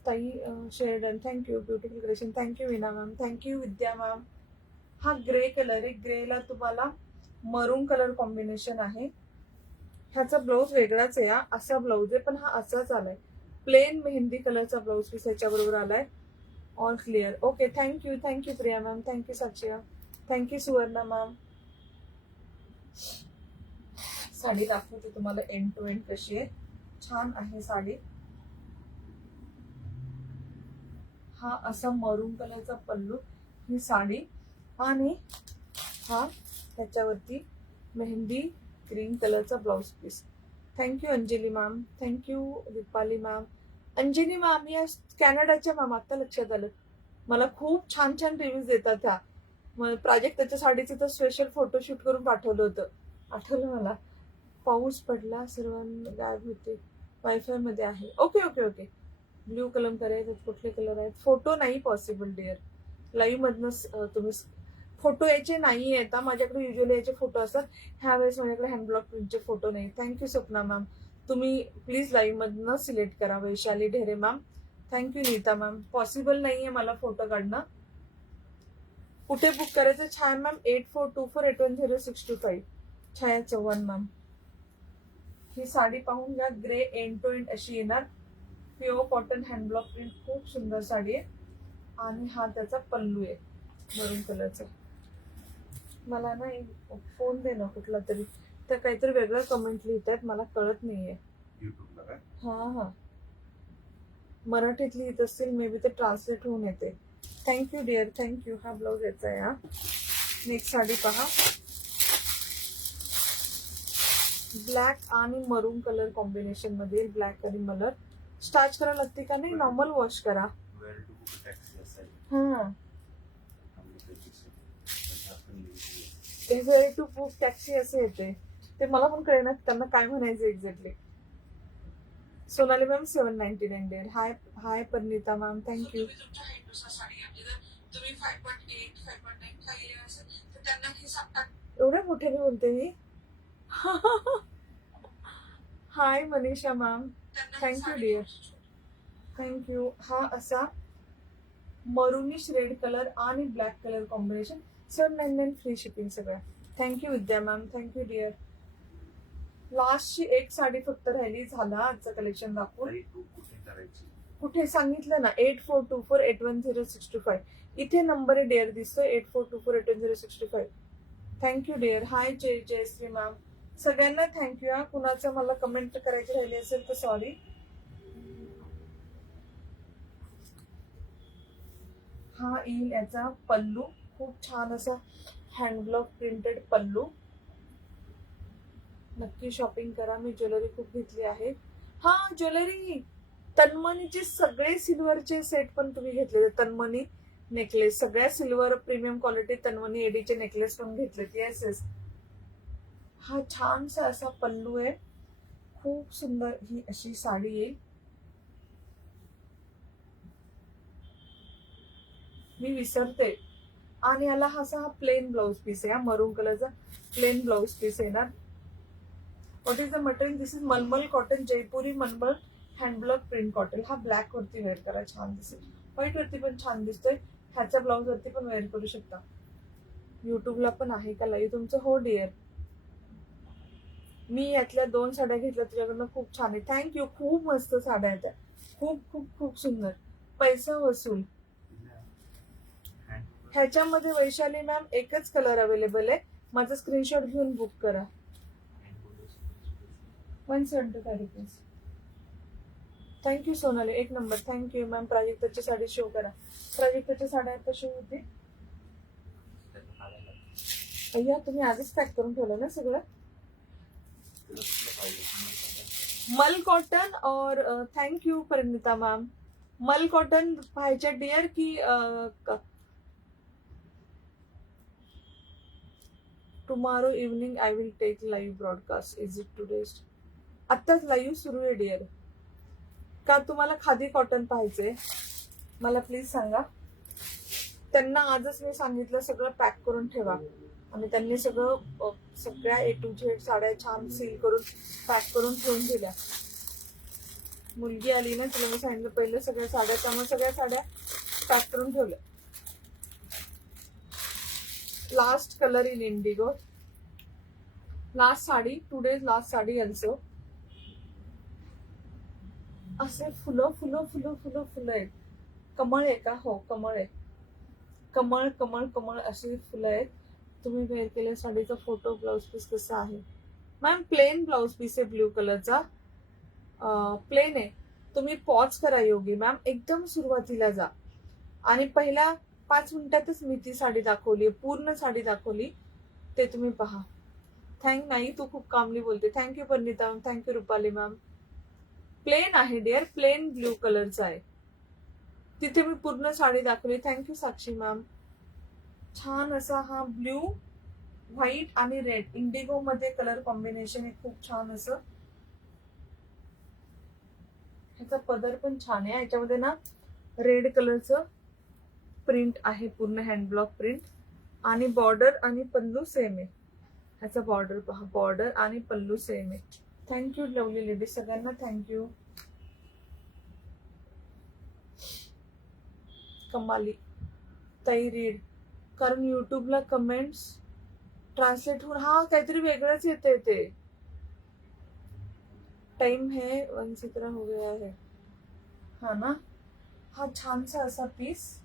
ताई शेरडन. थँक्यू. Beautiful collection. थँक्यू विना मॅम. Thank you Vidya ma'am. हा ग्रे कलर आहे. ग्रेला तुम्हाला मरून कलर कॉम्बिनेशन आहे. ह्याचा ब्लाऊज वेगळाच आहे. असा ब्लाऊज आहे पण हा असाच आलाय. प्लेन मेहंदी कलरचा ब्लाऊज पीस ह्याच्या बरोबर आलाय. All clear. Okay. Thank you Priya ma'am. Thank you Sakshi ma'am. Thank you Suvarna ma'am. Sari दाखवते तुम्हाला एंड टू एंड कशी आहे. छान आहे साडी. हा असा मरून कलरचा पल्लू, ही साडी, आणि हा त्याच्यावरती मेहंदी ग्रीन कलरचा blouse piece. Thank you Anjali ma'am. Thank you Deepali ma'am. Anjali ma'am या कॅनडाच्या मॅम. आता लक्षात आलं. मला खूप छान रिव्ह्यूज देतात ह्या. प्राजक्त त्याच्या साडीचं तर स्पेशल फोटोशूट करून पाठवलं होतं. आठवलं मला. पाऊस पडला, सर्वांना गायब होते. वायफाय मध्ये आहे. ओके. ब्ल्यू कलर करायचे. कुठले कलर आहेत? फोटो नाही पॉसिबल डिअर. लाईव्ह मधनं तुम्ही फोटो यायचे नाही येतात. माझ्याकडे युजली याचे फोटो असतात. ह्या वेळेस माझ्याकडे हँडब्लॉक प्रिंटचे फोटो नाही. Thank you Swapna ma'am. तुम्ही प्लीज लाईव्ह मधनं सिलेक्ट करा. Vaishali Dhere ma'am. Thank you Neeta ma'am. Possible नाहीये मला फोटो काढणं. कुठे बुक करायचं? छाया मॅम 8424810625. छाया चव्हाण मॅम. ही साडी पाहून घ्या. ग्रे एंड टू एंड अशी येणार. Pure cotton hand block print. खूप सुंदर साडी आहे. आणि हा त्याचा पल्लू आहे मरून कलरचा. मला ना एक फोन दे ना कुठला तरी. तर काहीतरी वेगळं कमेंट लिहितात, मला कळत नाहीये. हा मराठीत लिहित असतील मे बी. ते ट्रान्सलेट होऊन येते. Thank you dear. थँक्यू. हा ब्लाऊज याचा आहे. हा नेक्स्ट साडी पहा. ब्लॅक आणि मरून कलर कॉम्बिनेशन मध्ये, ब्लॅक आणि मलर. स्टार्च करायला लागते का नाही, नॉर्मल वॉश करा. हा, ते वेअर टू बुक टॅक्सी असे येते, ते मला पण कळेना त्यांना काय म्हणायचं exactly. Sonali ma'am 799 dear. Hi hi Parinita ma'am, thank you. एवढ्या मोठ्याने बोलते मी. Hi Manisha ma'am, thank you dear, thank you. हा असा मरुनिश रेड कलर आणि black colour combination, 799 free shipping सगळं. Thank you Vidya ma'am, thank you dear. लास्टची एक साडी फक्त राहिली, झाला आजचं कलेक्शन दाखवून. कुठे सांगितलं ना, 8424810625. इथे नंबर आहे डिअर दिसतोय, 8424810625. Thank you dear. Hi Jayashree ma'am, सगळ्यांना थँक्यू. हा, कुणाचं मला कमेंट करायची राहिली असेल तर सॉरी. हा येईल याचा पल्लू, खूप छान असा हँडब्लॉक प्रिंटेड पल्लू. नक्की शॉपिंग करा, मी ज्वेलरी खूप घेतली आहे. हा ज्वेलरी तन्मनीचे सगळे सिल्वरचे सेट पण तुम्ही घेतले, तन्मनी नेकलेस सगळ्या सिल्वर प्रीमियम क्वालिटी तन्मनी एडीचे नेकलेस पण घेतलेत. Yes yes. हा छानसा असा पल्लू आहे, खूप सुंदर ही अशी साडी येईल. मी विसरते. आणि याला हा प्लेन ब्लाउज पीस आहे, मरून कलरचा प्लेन ब्लाउज पीस येणार. What is the material? This is मलमल कॉटन, जयपुरी मलमल हँडब्लॉक प्रिंट कॉटन. हा ब्लॅक वरती वेअर करा, छान दिसेल. व्हाईट वरती पण छान दिसतोय, ह्याचा ब्लाउज वरती पण वेअर करू शकता. युट्यूबला पण आहे का लाईव्ह तुमचं? हो डिअर. मी यातल्या 2 साड्या घेतल्या तुझ्याकडनं, खूप छान आहे. थँक्यू. खूप मस्त साड्या आहेत त्या, खूप खूप खूप सुंदर, पैसा वसूल. ह्याच्यामध्ये वैशाली मॅम एकच कलर अवेलेबल आहे, माझा स्क्रीनशॉट घेऊन बुक करा. 175 रुपीज. थँक्यू सोनाली, एक नंबर. Thank you ma'am. प्राजक्ताची साडी शो करा. प्राजक्ताची साड्या आता शो होती. अय्या, तुम्ही आधीच पॅक करून ठेवलं ना सगळं. मल कॉटन और थँक्यू परिणिता मॅम. मल कॉटन पाहिजे डिअर की tomorrow evening I will take live broadcast. Is it today? आत्ताच लाईव्ह सुरू आहे डिअर. का तुम्हाला खादी कॉटन पाहिजे मला प्लीज सांगा. त्यांना आजच मी सांगितलं सगळं पॅक करून ठेवा, आणि त्यांनी सगळ्या ए टू झेड साड्या छान सील करून पॅक करून ठेवून दिल्या. मुलगी आली ना, तिला मी सांगितलं पहिलं सगळ्या साड्या, त्यामुळे सगळ्या साड्या पॅक करून ठेवल्या. Last colour in Indigo, last sari, today's last sari also. असे फुलं फुलं फुलं फुलं फुलं आहेत. कमळ आहे का? हो कमळ आहे. कमळ कमळ कमळ अशी फुलं आहेत. तुम्ही वेअर केलेल्या साडीचा फोटो, ब्लाउज पीस कसा आहे? मॅम प्लेन ब्लाउज पीस आहे, ब्ल्यू कलरचा प्लेन आहे. तुम्ही पॉज करा योगी मॅम, एकदम सुरुवातीला जा आणि पहिल्या 5 मिनिटातच मी ती साडी दाखवली, पूर्ण साडी दाखवली, ते तुम्ही पहा. नाही, तू खूप कामली बोलते. Thank you Parinita ma'am, thank you Rupali ma'am. Plain आहे डिअर, प्लेन ब्ल्यू कलरचा आहे. तिथे मी पूर्ण साडी दाखवली. Thank you Sakshi ma'am. छान असा हा ब्ल्यू, व्हाईट आणि रेड इंडिगो मध्ये कलर कॉम्बिनेशन आहे, खूप छान असं. ह्याचा पदर पण छान आहे, ह्याच्यामध्ये ना रेड कलरचं प्रिंट आहे, पूर्ण हँडब्लॉक प्रिंट, आणि बॉर्डर आणि पल्लू सेम आहे. ह्याचा बॉर्डर पहा, बॉर्डर आणि पल्लू सेम आहे. थँक्यू लवली लेडीज, सगळ्यांना थँक्यू. कमाली ताई रीड, कारण युट्यूबला कमेंट्स ट्रान्सलेट होऊन हा काहीतरी वेगळंच येते ते. टाइम है 1:17 हो गया है, हा ना. हा छानसा असा पीस.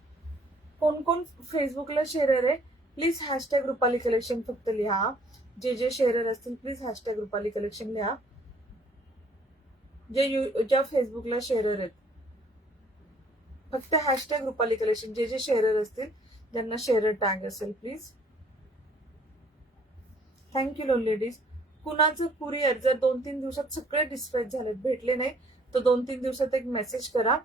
कोण कोण फेसबुकला शेअर आहे प्लीज हॅशटॅग रुपाली कलेक्शन फक्त लिहा. जे शेअर असतील प्लीज हॅशटॅग रुपाली कलेक्शन लिहा. ज्या फेसबुकला शेअर आहेत फक्त हॅशटॅग रुपाली कलेक्शन, जे शेअर असतील ज्यांना शेअर टॅग असेल प्लीज. Thank you low ladies. कुणाचं कुरिअर जर 2-3 दिवसात सगळे डिस्पॅच झालेत, भेटले नाही, तर 2-3 दिवसात एक मेसेज करा.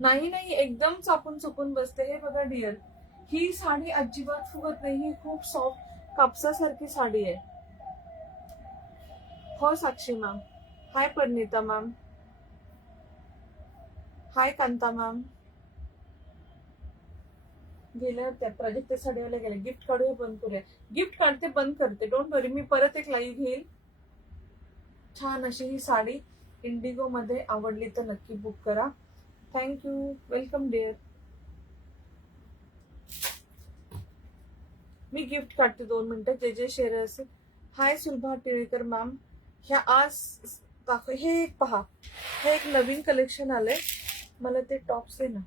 नाही एकदम चापून चुकून बसते. हे बघा डिअर, ही साडी अजिबात फुगत नाही. ही खूप सॉफ्ट कापसासारखी साडी आहे. हो साक्षी मॅम, हाय परिणिता मॅम, हाय कांता मॅम. गेल्या त्या प्राजक्ता साडीवाला गेल्या. गिफ्ट काढूया, बंद करूया. गिफ्ट काढते, बंद करते, डोंट वरी. मी परत एक लाईव्ह घेईल. छान अशी ही साडी इंडिगो मध्ये आवडली तर नक्की बुक करा. Thank you, welcome dear. मी गिफ्ट काढते 2 मिनिटं. जे जे शेअर असेल. Hi Sulabha Tilekar ma'am. ह्या आज दाखव. हे एक पहा, हे एक नवीन कलेक्शन आलंय. मला ते टॉप्स आहे ना,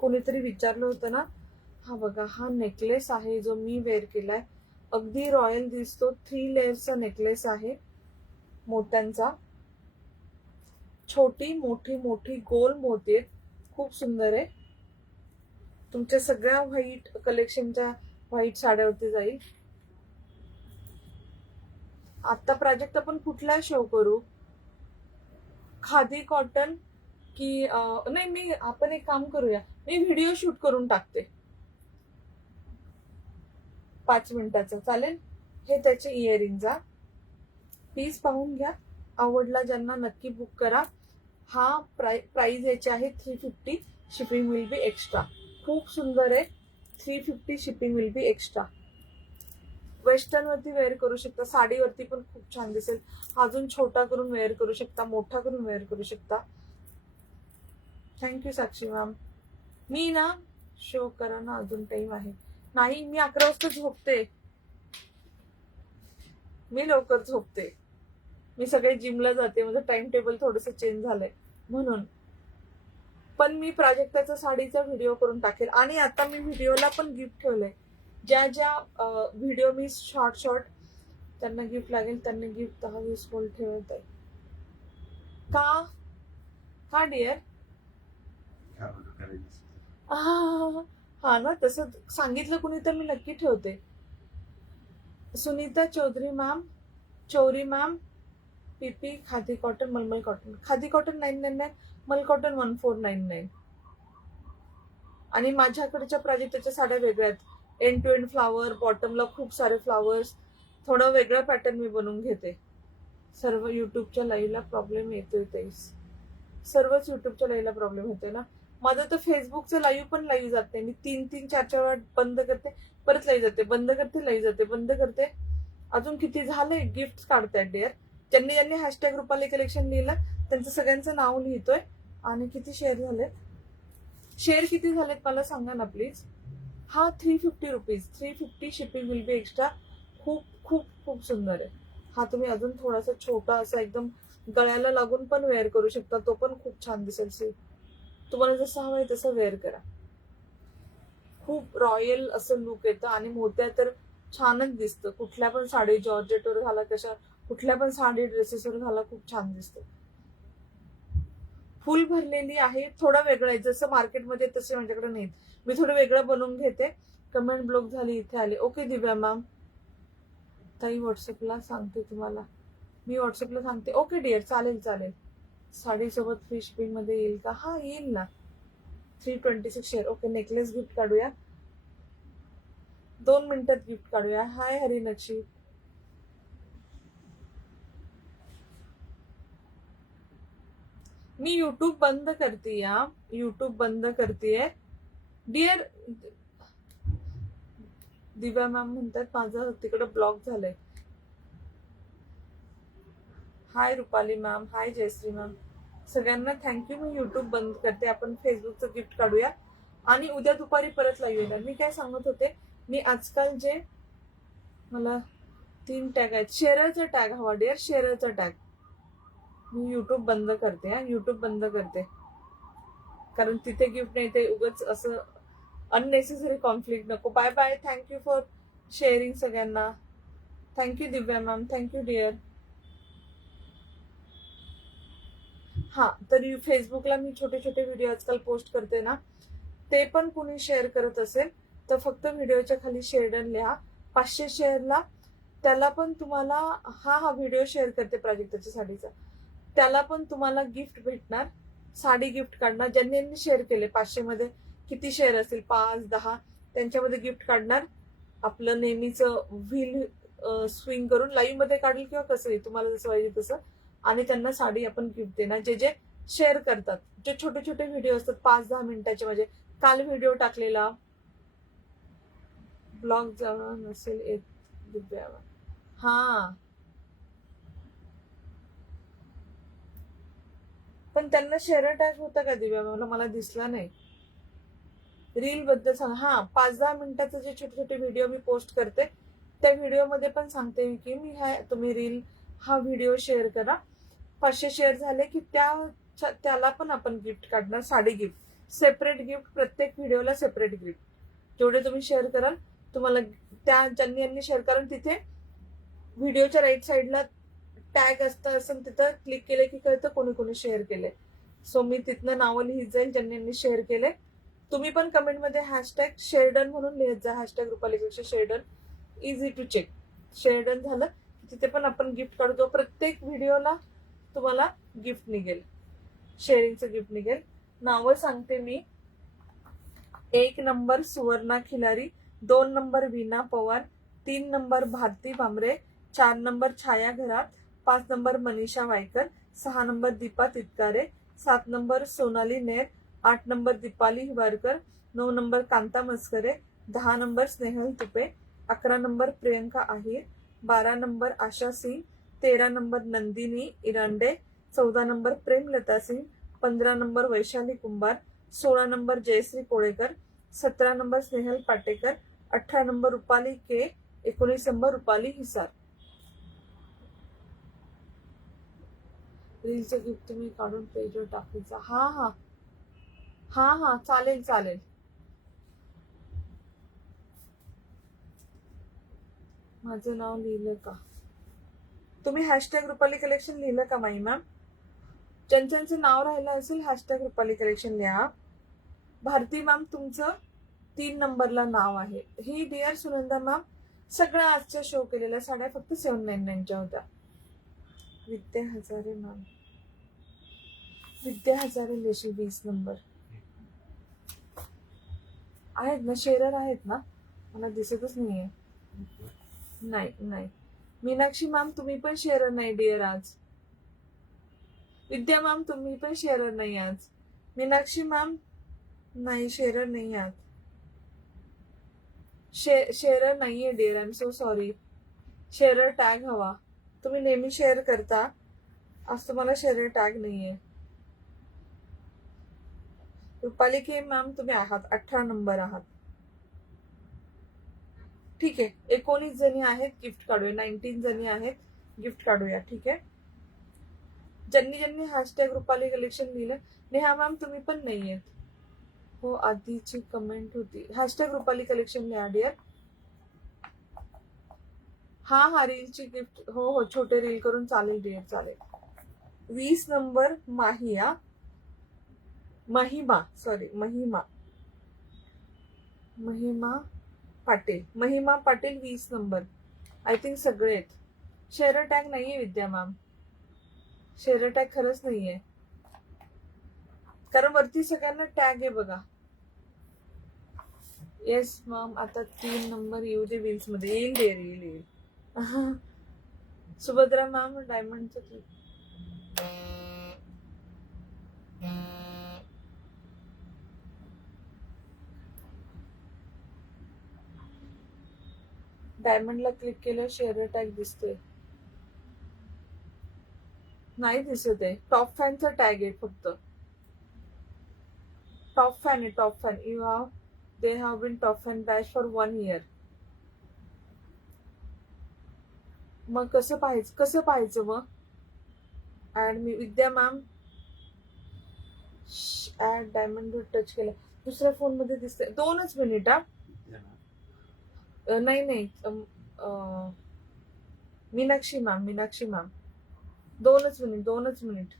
कोणीतरी विचारलं होतं ना. हा बघा, हा नेकलेस आहे जो मी वेअर केलाय. अगदी रॉयल दिसतो. 3 लेअरचा नेकलेस आहे, मोत्यांचा. छोटी मोठी मोठी गोल मोती आहेत. खूप सुंदर आहे. तुमच्या सगळ्या व्हाईट कलेक्शनच्या व्हाईट साड्यावरती जाईल. आता प्रोजेक्ट आपण कुठला शो करू? खादी कॉटन की नाही, मी आपण एक काम करूया, मी व्हिडिओ शूट करून टाकते 5 मिनिटाचा, चालेल? हे त्याचे इयरिंगचा पीस पाहून घ्या. आवडला ज्यांना नक्की बुक करा. हा प्राइस याची आहे 350. Shipping will be extra. खूप सुंदर आहे. 350 shipping will be extra. Western वरती वेअर करू शकता. साडीवरती पण खूप छान दिसेल. अजून छोटा करून वेअर करू शकता, मोठा करून वेअर करू शकता. Thank you Sakshi ma'am. मी ना शो करा ना, अजून टाइम आहे. नाही, मी 11 वाजता झोपते. मी लवकर झोपते. मी सगळे जिमला जाते. माझं टाइम टेबल थोडस चेंज झालंय म्हणून. पण मी प्राजक्ताचा साडीचा व्हिडिओ करून टाकेल. आणि आता मी व्हिडिओला पण गिफ्ट ठेवलंय. ज्या ज्या व्हिडिओ मी शॉर्ट त्यांना गिफ्ट लागेल, त्यांना गिफ्ट 10-20 गोल्ड ठेवत आहे. का डिअर? हा ना, तसं सांगितलं कुणी तर मी नक्की ठेवते. सुनीता चौधरी मॅम, चौरी मॅम, पीपी खादी कॉटन, मलमल कॉटन. खादी कॉटन 999, मल कॉटन 1499. आणि माझ्याकडच्या प्राजक्ताच्या साड्या वेगळ्या आहेत. एंड टू एंड फ्लावर, बॉटमला खूप सारे फ्लावर्स, थोडं वेगळं पॅटर्न मी बनवून घेते. सर्व युट्यूबच्या लाईव्हला प्रॉब्लेम येतोय तेच. सर्वच युट्यूबच्या लाईव्हला प्रॉब्लेम होतोय ना. माझं तर फेसबुकचं लाईव्ह पण लाईव्ह जात नाही. मी 3-3, 4-4 वेळा बंद करते, परत लाईव्ह जाते, बंद करते, लाईव्ह जाते, बंद करते. अजून किती झालंय. गिफ्ट काढतायत डिअर. ज्यांनी ज्यांनी हॅशटॅग रुपाली कलेक्शन लिहिलं त्यांचं सगळ्यांचं नाव लिहितोय. आणि किती शेअर झालेत, शेअर किती झालेत मला सांगा ना प्लीज. हा 350 rupees, 350 shipping will be extra. खूप खूप खूप सुंदर आहे. हा तुम्ही अजून थोडासा छोटा असा एकदम गळ्याला लागून पण वेअर करू शकता. तो पण खूप छान दिसेल. तुम्हाला जसं हवंय तसं वेअर करा. खूप रॉयल असं लुक येतं. आणि मोत्या तर छानच दिसतं. कुठल्या पण साडी जॉर्जेटवर घाला, कशा कुठल्या पण साडी ड्रेसेसवर घाला, खूप छान दिसतं. फुल भरलेली आहे. थोडं वेगळं आहे. जसं मार्केटमध्ये तसे माझ्याकडे नाहीत. मी थोडं वेगळं बनवून घेते. कमेंट ब्लॉक झाली, इथे आले. ओके दिव्या मॅम. ताई व्हॉट्सअपला सांगते तुम्हाला. मी व्हॉट्सअपला सांगते. ओके डिअर, चालेल. साडीसोबत फ्री शिपिंग मध्ये येईल का? हा येईल ना. 326 शेअर. ओके, नेकलेस गिफ्ट काढूया. 2 मिनिटात गिफ्ट काढूया. हाय हरिनक्षी. मी युट्यूब बंद करते. युट्यूब बंद करतेय डिअर. दिव्या मॅम म्हणतात माझं तिकडे ब्लॉक झालंय. हाय रुपाली मॅम, हाय जयश्री मॅम. सगळ्यांना थँक्यू. मी युट्यूब बंद करते. आपण फेसबुकचं गिफ्ट काढूया. आणि उद्या दुपारी परत लाईव्ह येणार. मी काय सांगत होते, मी आजकाल जे मला 3 टॅग आहेत. शेअरचा टॅग हवा डिअर, शेअरचा टॅग. मी युट्यूब बंद करते. युट्यूब बंद करते. कारण तिथे गिफ्ट नाही, ते उगाच असं अननेसेसरी कॉन्फ्लिक्ट नको. Bye bye. Thank you for sharing सगळ्यांना. Thank you Divya ma'am, thank you dear. हा, तर फेसबुकला मी छोटे छोटे व्हिडिओ आजकाल पोस्ट करते ना, ते पण कुणी शेअर करत असेल तर फक्त व्हिडिओच्या खाली शेअर लिहा. 500 शेअरला त्याला पण तुम्हाला हा व्हिडिओ शेअर करते प्राजक्ताच्या साडीचा, त्याला पण तुम्हाला गिफ्ट भेटणार, साडी गिफ्ट काढणार. ज्यांनी शेअर केले 500 मध्ये किती शेअर असतील, 5 10, त्यांच्यामध्ये गिफ्ट काढणार. आपलं नेहमीच व्हील स्विंग करून लाईव्ह मध्ये काढेल किंवा कसंही तुम्हाला जसं पाहिजे तसं, आणि त्यांना साडी आपण गिफ्ट देणार. जे जे शेअर करतात, जे छोटे छोटे व्हिडिओ असतात 5-10 मिनिटाचे, म्हणजे काल व्हिडिओ टाकलेला ब्लॉग जवळ नसेल येत दिव्यावर. हा, पण त्यांना शेअर टॅग होता का दिव्या? मला दिसला नाही. रील बद्दल सांग. हा, 5-10 मिनिटाचे जे छोटे छोटे व्हिडिओ मी पोस्ट करते, त्या व्हिडिओ मध्ये पण सांगते की मी तुम्ही रील हा व्हिडिओ शेअर करा. 500 शेअर झाले की त्याला पण आपण गिफ्ट काढणार, साडी गिफ्ट, सेपरेट गिफ्ट. प्रत्येक व्हिडिओला सेपरेट गिफ्ट. जेवढे तुम्ही शेअर कराल तुम्हाला, त्या ज्यांनी शेअर कराल तिथे व्हिडिओच्या राईट साईडला टॅग असतं, असं तिथं क्लिक केलं की कळतं कोणी कोणी शेअर केलंय. सो मी तिथनं नावं लिहित जाईल ज्यांनी शेअर केले. तुम्ही पण कमेंटमध्ये हॅशटॅग शेअरडन म्हणून लिहित जा, hashtag Rupali Kakshe share done. Easy to check. Share done झालं तिथे पण आपण गिफ्ट काढतो. प्रत्येक व्हिडिओला तुम्हाला गिफ्ट निघेल, शेअरिंगचं गिफ्ट निघेल. नावं सांगते मी. 1 number Suvarna Khilari, 2 number Veena Pawar, 3 number Bharati Bhamre, 4 number Chhaya Gharat, 5 number Manisha Waykar, 6 number Deepa Titkare, 7 number Sonali Ner, 8 number Deepali Hiwarkar, 9 number Kanta Maskare, 10 number Snehal Tupe, 11 number Priyanka Ahir, 12 number Asha Singh, 13 number Nandini Irande, 14 number Premlata Singh, 15 number Vaishali Kumbhar, 16 number Jayashree Kolekar, 17 number Snehal Patekar, 18 number Rupali के, 19 नंबर रुपाली हिसार. रीलचं गिफ्ट तुम्ही काढून पेजवर टाकायचा. हा हा हा हा, चालेल चालेल. माझं नाव लिहिलं का तुम्ही? हॅशटॅग रुपाली कलेक्शन लिहिलं का माई मॅम? ज्यांचं नाव राहिलं असेल हॅशटॅग रुपाली कलेक्शन लिहा. भारती मॅम तुमचं 3 नंबरला नाव आहे. ही डिअर सुनंदा मॅम सगळ्या आजच्या शो केलेल्या साड्या फक्त 799च्या होत्या. विद्या हजारे मॅम, विद्या हजारे लेशी 20 नंबर आहेत ना, शेअरर आहेत ना? मला दिसतच नाहीये. नाही. मीनाक्षी मॅम तुम्ही पण शेअरर नाही डिअर आज. विद्या मॅम तुम्ही पण शेअरर नाही आज. मीनाक्षी मॅम नाही, शेअरर नाही आहात. शेअरर नाहीये dear, I am so sorry. Sharer tag हवा. तुम्ही नेहमी शेअर करता, आज तुम्हाला शेअरर टॅग नाहीये. रुपाली के मॅम तुम्ही आहात, 18 नंबर आहात. ठीक आहे, 19 जणी आहेत, गिफ्ट काढूया. 19 जणी आहेत, गिफ्ट काढूया. ठीक आहे. ज्यांनी हॅशटॅग रुपाली कलेक्शन लिहिलं. नेहा मॅम तुम्ही पण नाही आहेत. हो, आधीची कमेंट होती. हॅशटॅग रुपाली कलेक्शन लिहा डिअर. हा रीलची गिफ्ट. हो छोटे रील करून चालेल डिअर, चालेल. 20 number Mahima Patil. Mahima Patil 20 number. I think सगळे आहेत. शेअर टॅग नाहीये विद्या मॅम, शेअर टॅग खरंच नाहीये, कारण वरती सगळ्यांना टॅग आहे बघा. येस मॅम, आता 3 नंबर येऊ दे व्हील्स मध्ये. येईल. सुभद्रा मॅम डायमंडचं क्लिप. डायमंडला क्लिक केलं, शेअर टॅग दिसतोय. नाही दिसत आहे. टॉप फॅनचा टॅग आहे फक्त. टॉप फॅन आहे, top fan. They have been top fan batch for 1 year. मग कसं पाहायचं मग? ऍड मी विद्या मॅम ऍड डायमंड वर टच केलं, दुसऱ्या फोन मध्ये दिसतंय. 2च मिनिट. नाही मीनाक्षी मॅम 2च मिनिट.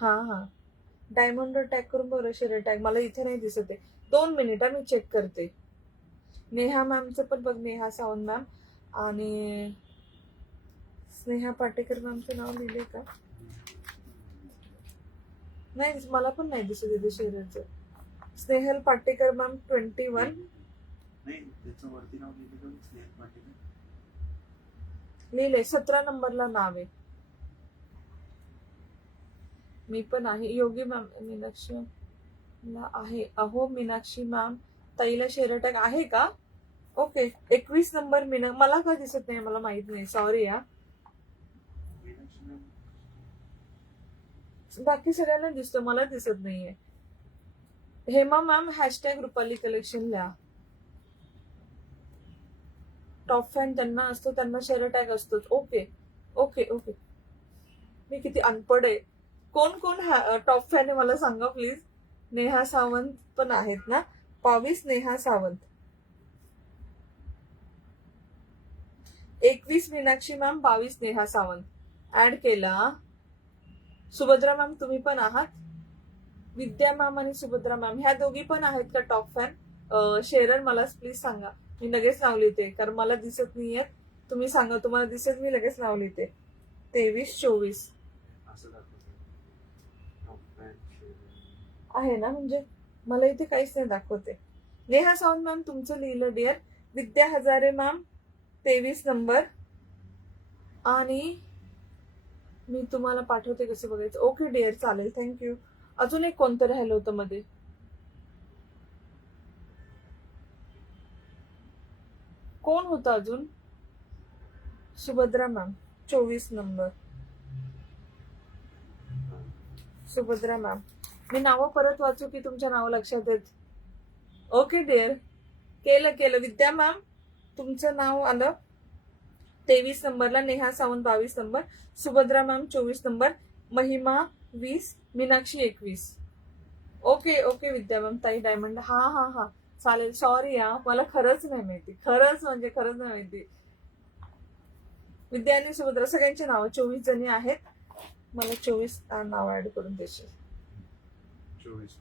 हा डायमंडवर टॅग करून बरं शेअर टॅग. मला इथे नाही दिसत आहे. 2 मिनिटं मी चेक करते. नेहा मॅमचं पण बघ, नेहा सावंत मॅम आणि स्नेहा पाटेकर मॅमचं नाव लिहिलंय का? नाही, मला पण नाही दिसत इथे शेअरचं. स्नेहल पाटेकर मॅम 21 लिहिलंय. 17 नंबरला नाव आहे. मी पण आहे. योगी मॅम, मीनाक्षी आहे. अहो मीनाक्षी मॅम, ताईला शेअर टॅग आहे का? ओके. 21 नंबर मला का दिसत नाही? मला माहित नाही, सॉरी या. बाकी सगळ्यांना दिसतो, मला दिसत नाहीये. Hema ma'am hashtag Rupali collection लिहा. टॉप फॅन त्यांना असतो, त्यांना शेअर टॅग असतोच. Okay okay okay. मी किती अनपड आहे. कोण कोण टॉप फॅन आहे मला सांगा प्लीज. नेहा सावंत पण आहेत ना? 22 नेहा सावंत. 21 मीनाक्षी मॅम, 22 नेहा सावंत ऍड केला. सुभद्रा मॅम तुम्ही पण आहात? विद्या मॅम आणि सुभद्रा मॅम ह्या दोघी पण आहेत का टॉप फॅन? शेअर मला प्लीज सांगा. मी लगेच नाव लिहिते, कारण मला दिसत नाहीये. तुम्ही सांगा, तुम्हाला दिसत, मी लगेच नाव लिहिते. 23 24 आहे ना? म्हणजे मला इथे काहीच नाही दाखवते. नेहा सावंत मॅम तुमचं लिहिलं dear. Vidya Hazare ma'am 23 number. आणि मी तुम्हाला पाठवते कसं बघायचं. ओके डिअर, चालेल, थँक्यू. अजून एक कोणतं राहिलं होतं मध्ये? कोण होतं अजून? Subhadra ma'am 24 number. Subhadra ma'am, मी नावं परत वाचू की तुमच्या नाव लक्षात येत? ओके डिअर, केलं. विद्या मॅम तुमचं नाव आलं 23 नंबरला. Neha Sawant 22 number. Subhadra ma'am 24 number. Mahima 20. Meenakshi 21. Okay okay Vidya ma'am. ताई डायमंड, हा चालेल. सॉरी या, मला खरंच नाही माहिती. खरंच नाही माहिती. विद्या आणि सुभद्रा सगळ्यांची नावं 24 जणी आहेत. मला 24 नाव ऍड करून देशील? 24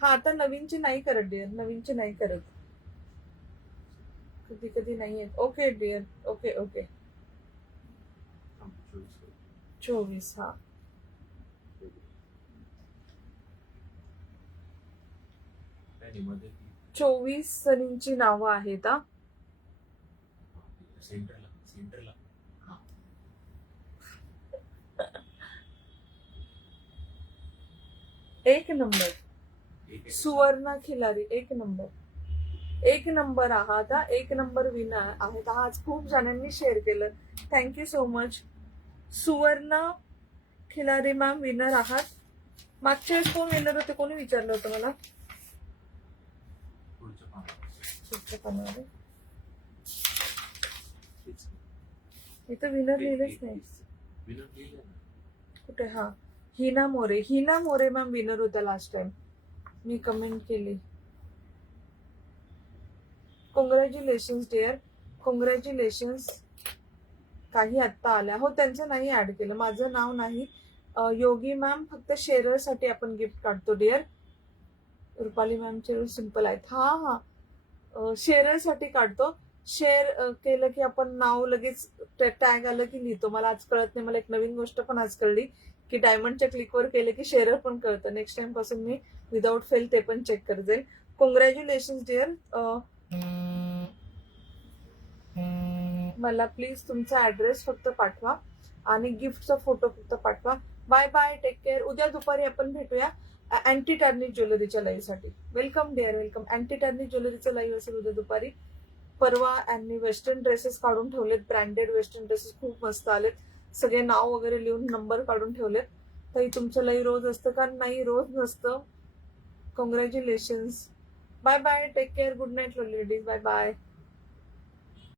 हा. आता नवीनची नाही करत डिअर, नवीनची नाही करत. कधी नाही येत. ओके डिअर, ओके 24 हा. 24 जणींची नावं आहेत. एक नंबर सुवर्णा खिलारी, एक नंबर आहात. एक नंबर विनर आहेत. आज खूप जणांनी शेअर केलं, thank you so much. Suvarna Khilari ma'am winner आहात. मागच्या वेळेस कोण विनर होते? कोणी विचारलं होतं मला? इथं विनर लिहिलंच नाही. कुठे? हा, हिना मोरे मॅम विनर होत्या लास्ट टाइम. मी कमेंट केली. Congratulations dear, congratulations. काही आत्ता आल्या. हो, त्यांचं नाही ऍड केलं, माझं नाव नाही. योगी मॅम फक्त शेअर साठी आपण गिफ्ट काढतो डिअर. रुपाली मॅमचे रूल सिंपल आहेत. हा, शेअर साठी काढतो. शेअर केलं की आपण नाव लगेच टॅग आलं की लिहितो. मला आज कळत नाही. मला एक नवीन गोष्ट पण आज कळली की डायमंडच्या क्लिकवर केलं की शेअर पण कळतं. नेक्स्ट टाइम पासून मी विदाउट फेल ते पण चेक करत जाईल. Congratulations dear. मला प्लीज तुमचा ऍड्रेस फक्त पाठवा आणि गिफ्टचा फोटो फक्त पाठवा. Bye bye, take care. उद्या दुपारी आपण भेटूया अँटी टर्निश ज्वेलरीच्या लाईव्ह साठी. Welcome dear, welcome. Anti tarnish ज्वेलरीचं लाईव्ह असेल उद्या दुपारी. परवा यांनी वेस्टर्न ड्रेसेस काढून ठेवलेत, ब्रँडेड वेस्टर्न ड्रेसेस खूप मस्त आलेत. सगळे नाव वगैरे लिहून नंबर काढून ठेवलेत. ताई तुमचं लाईव्ह रोज असतं का? नाही, रोज नसतं. Congratulations. Bye bye, take care. Good night ladies. Bye bye.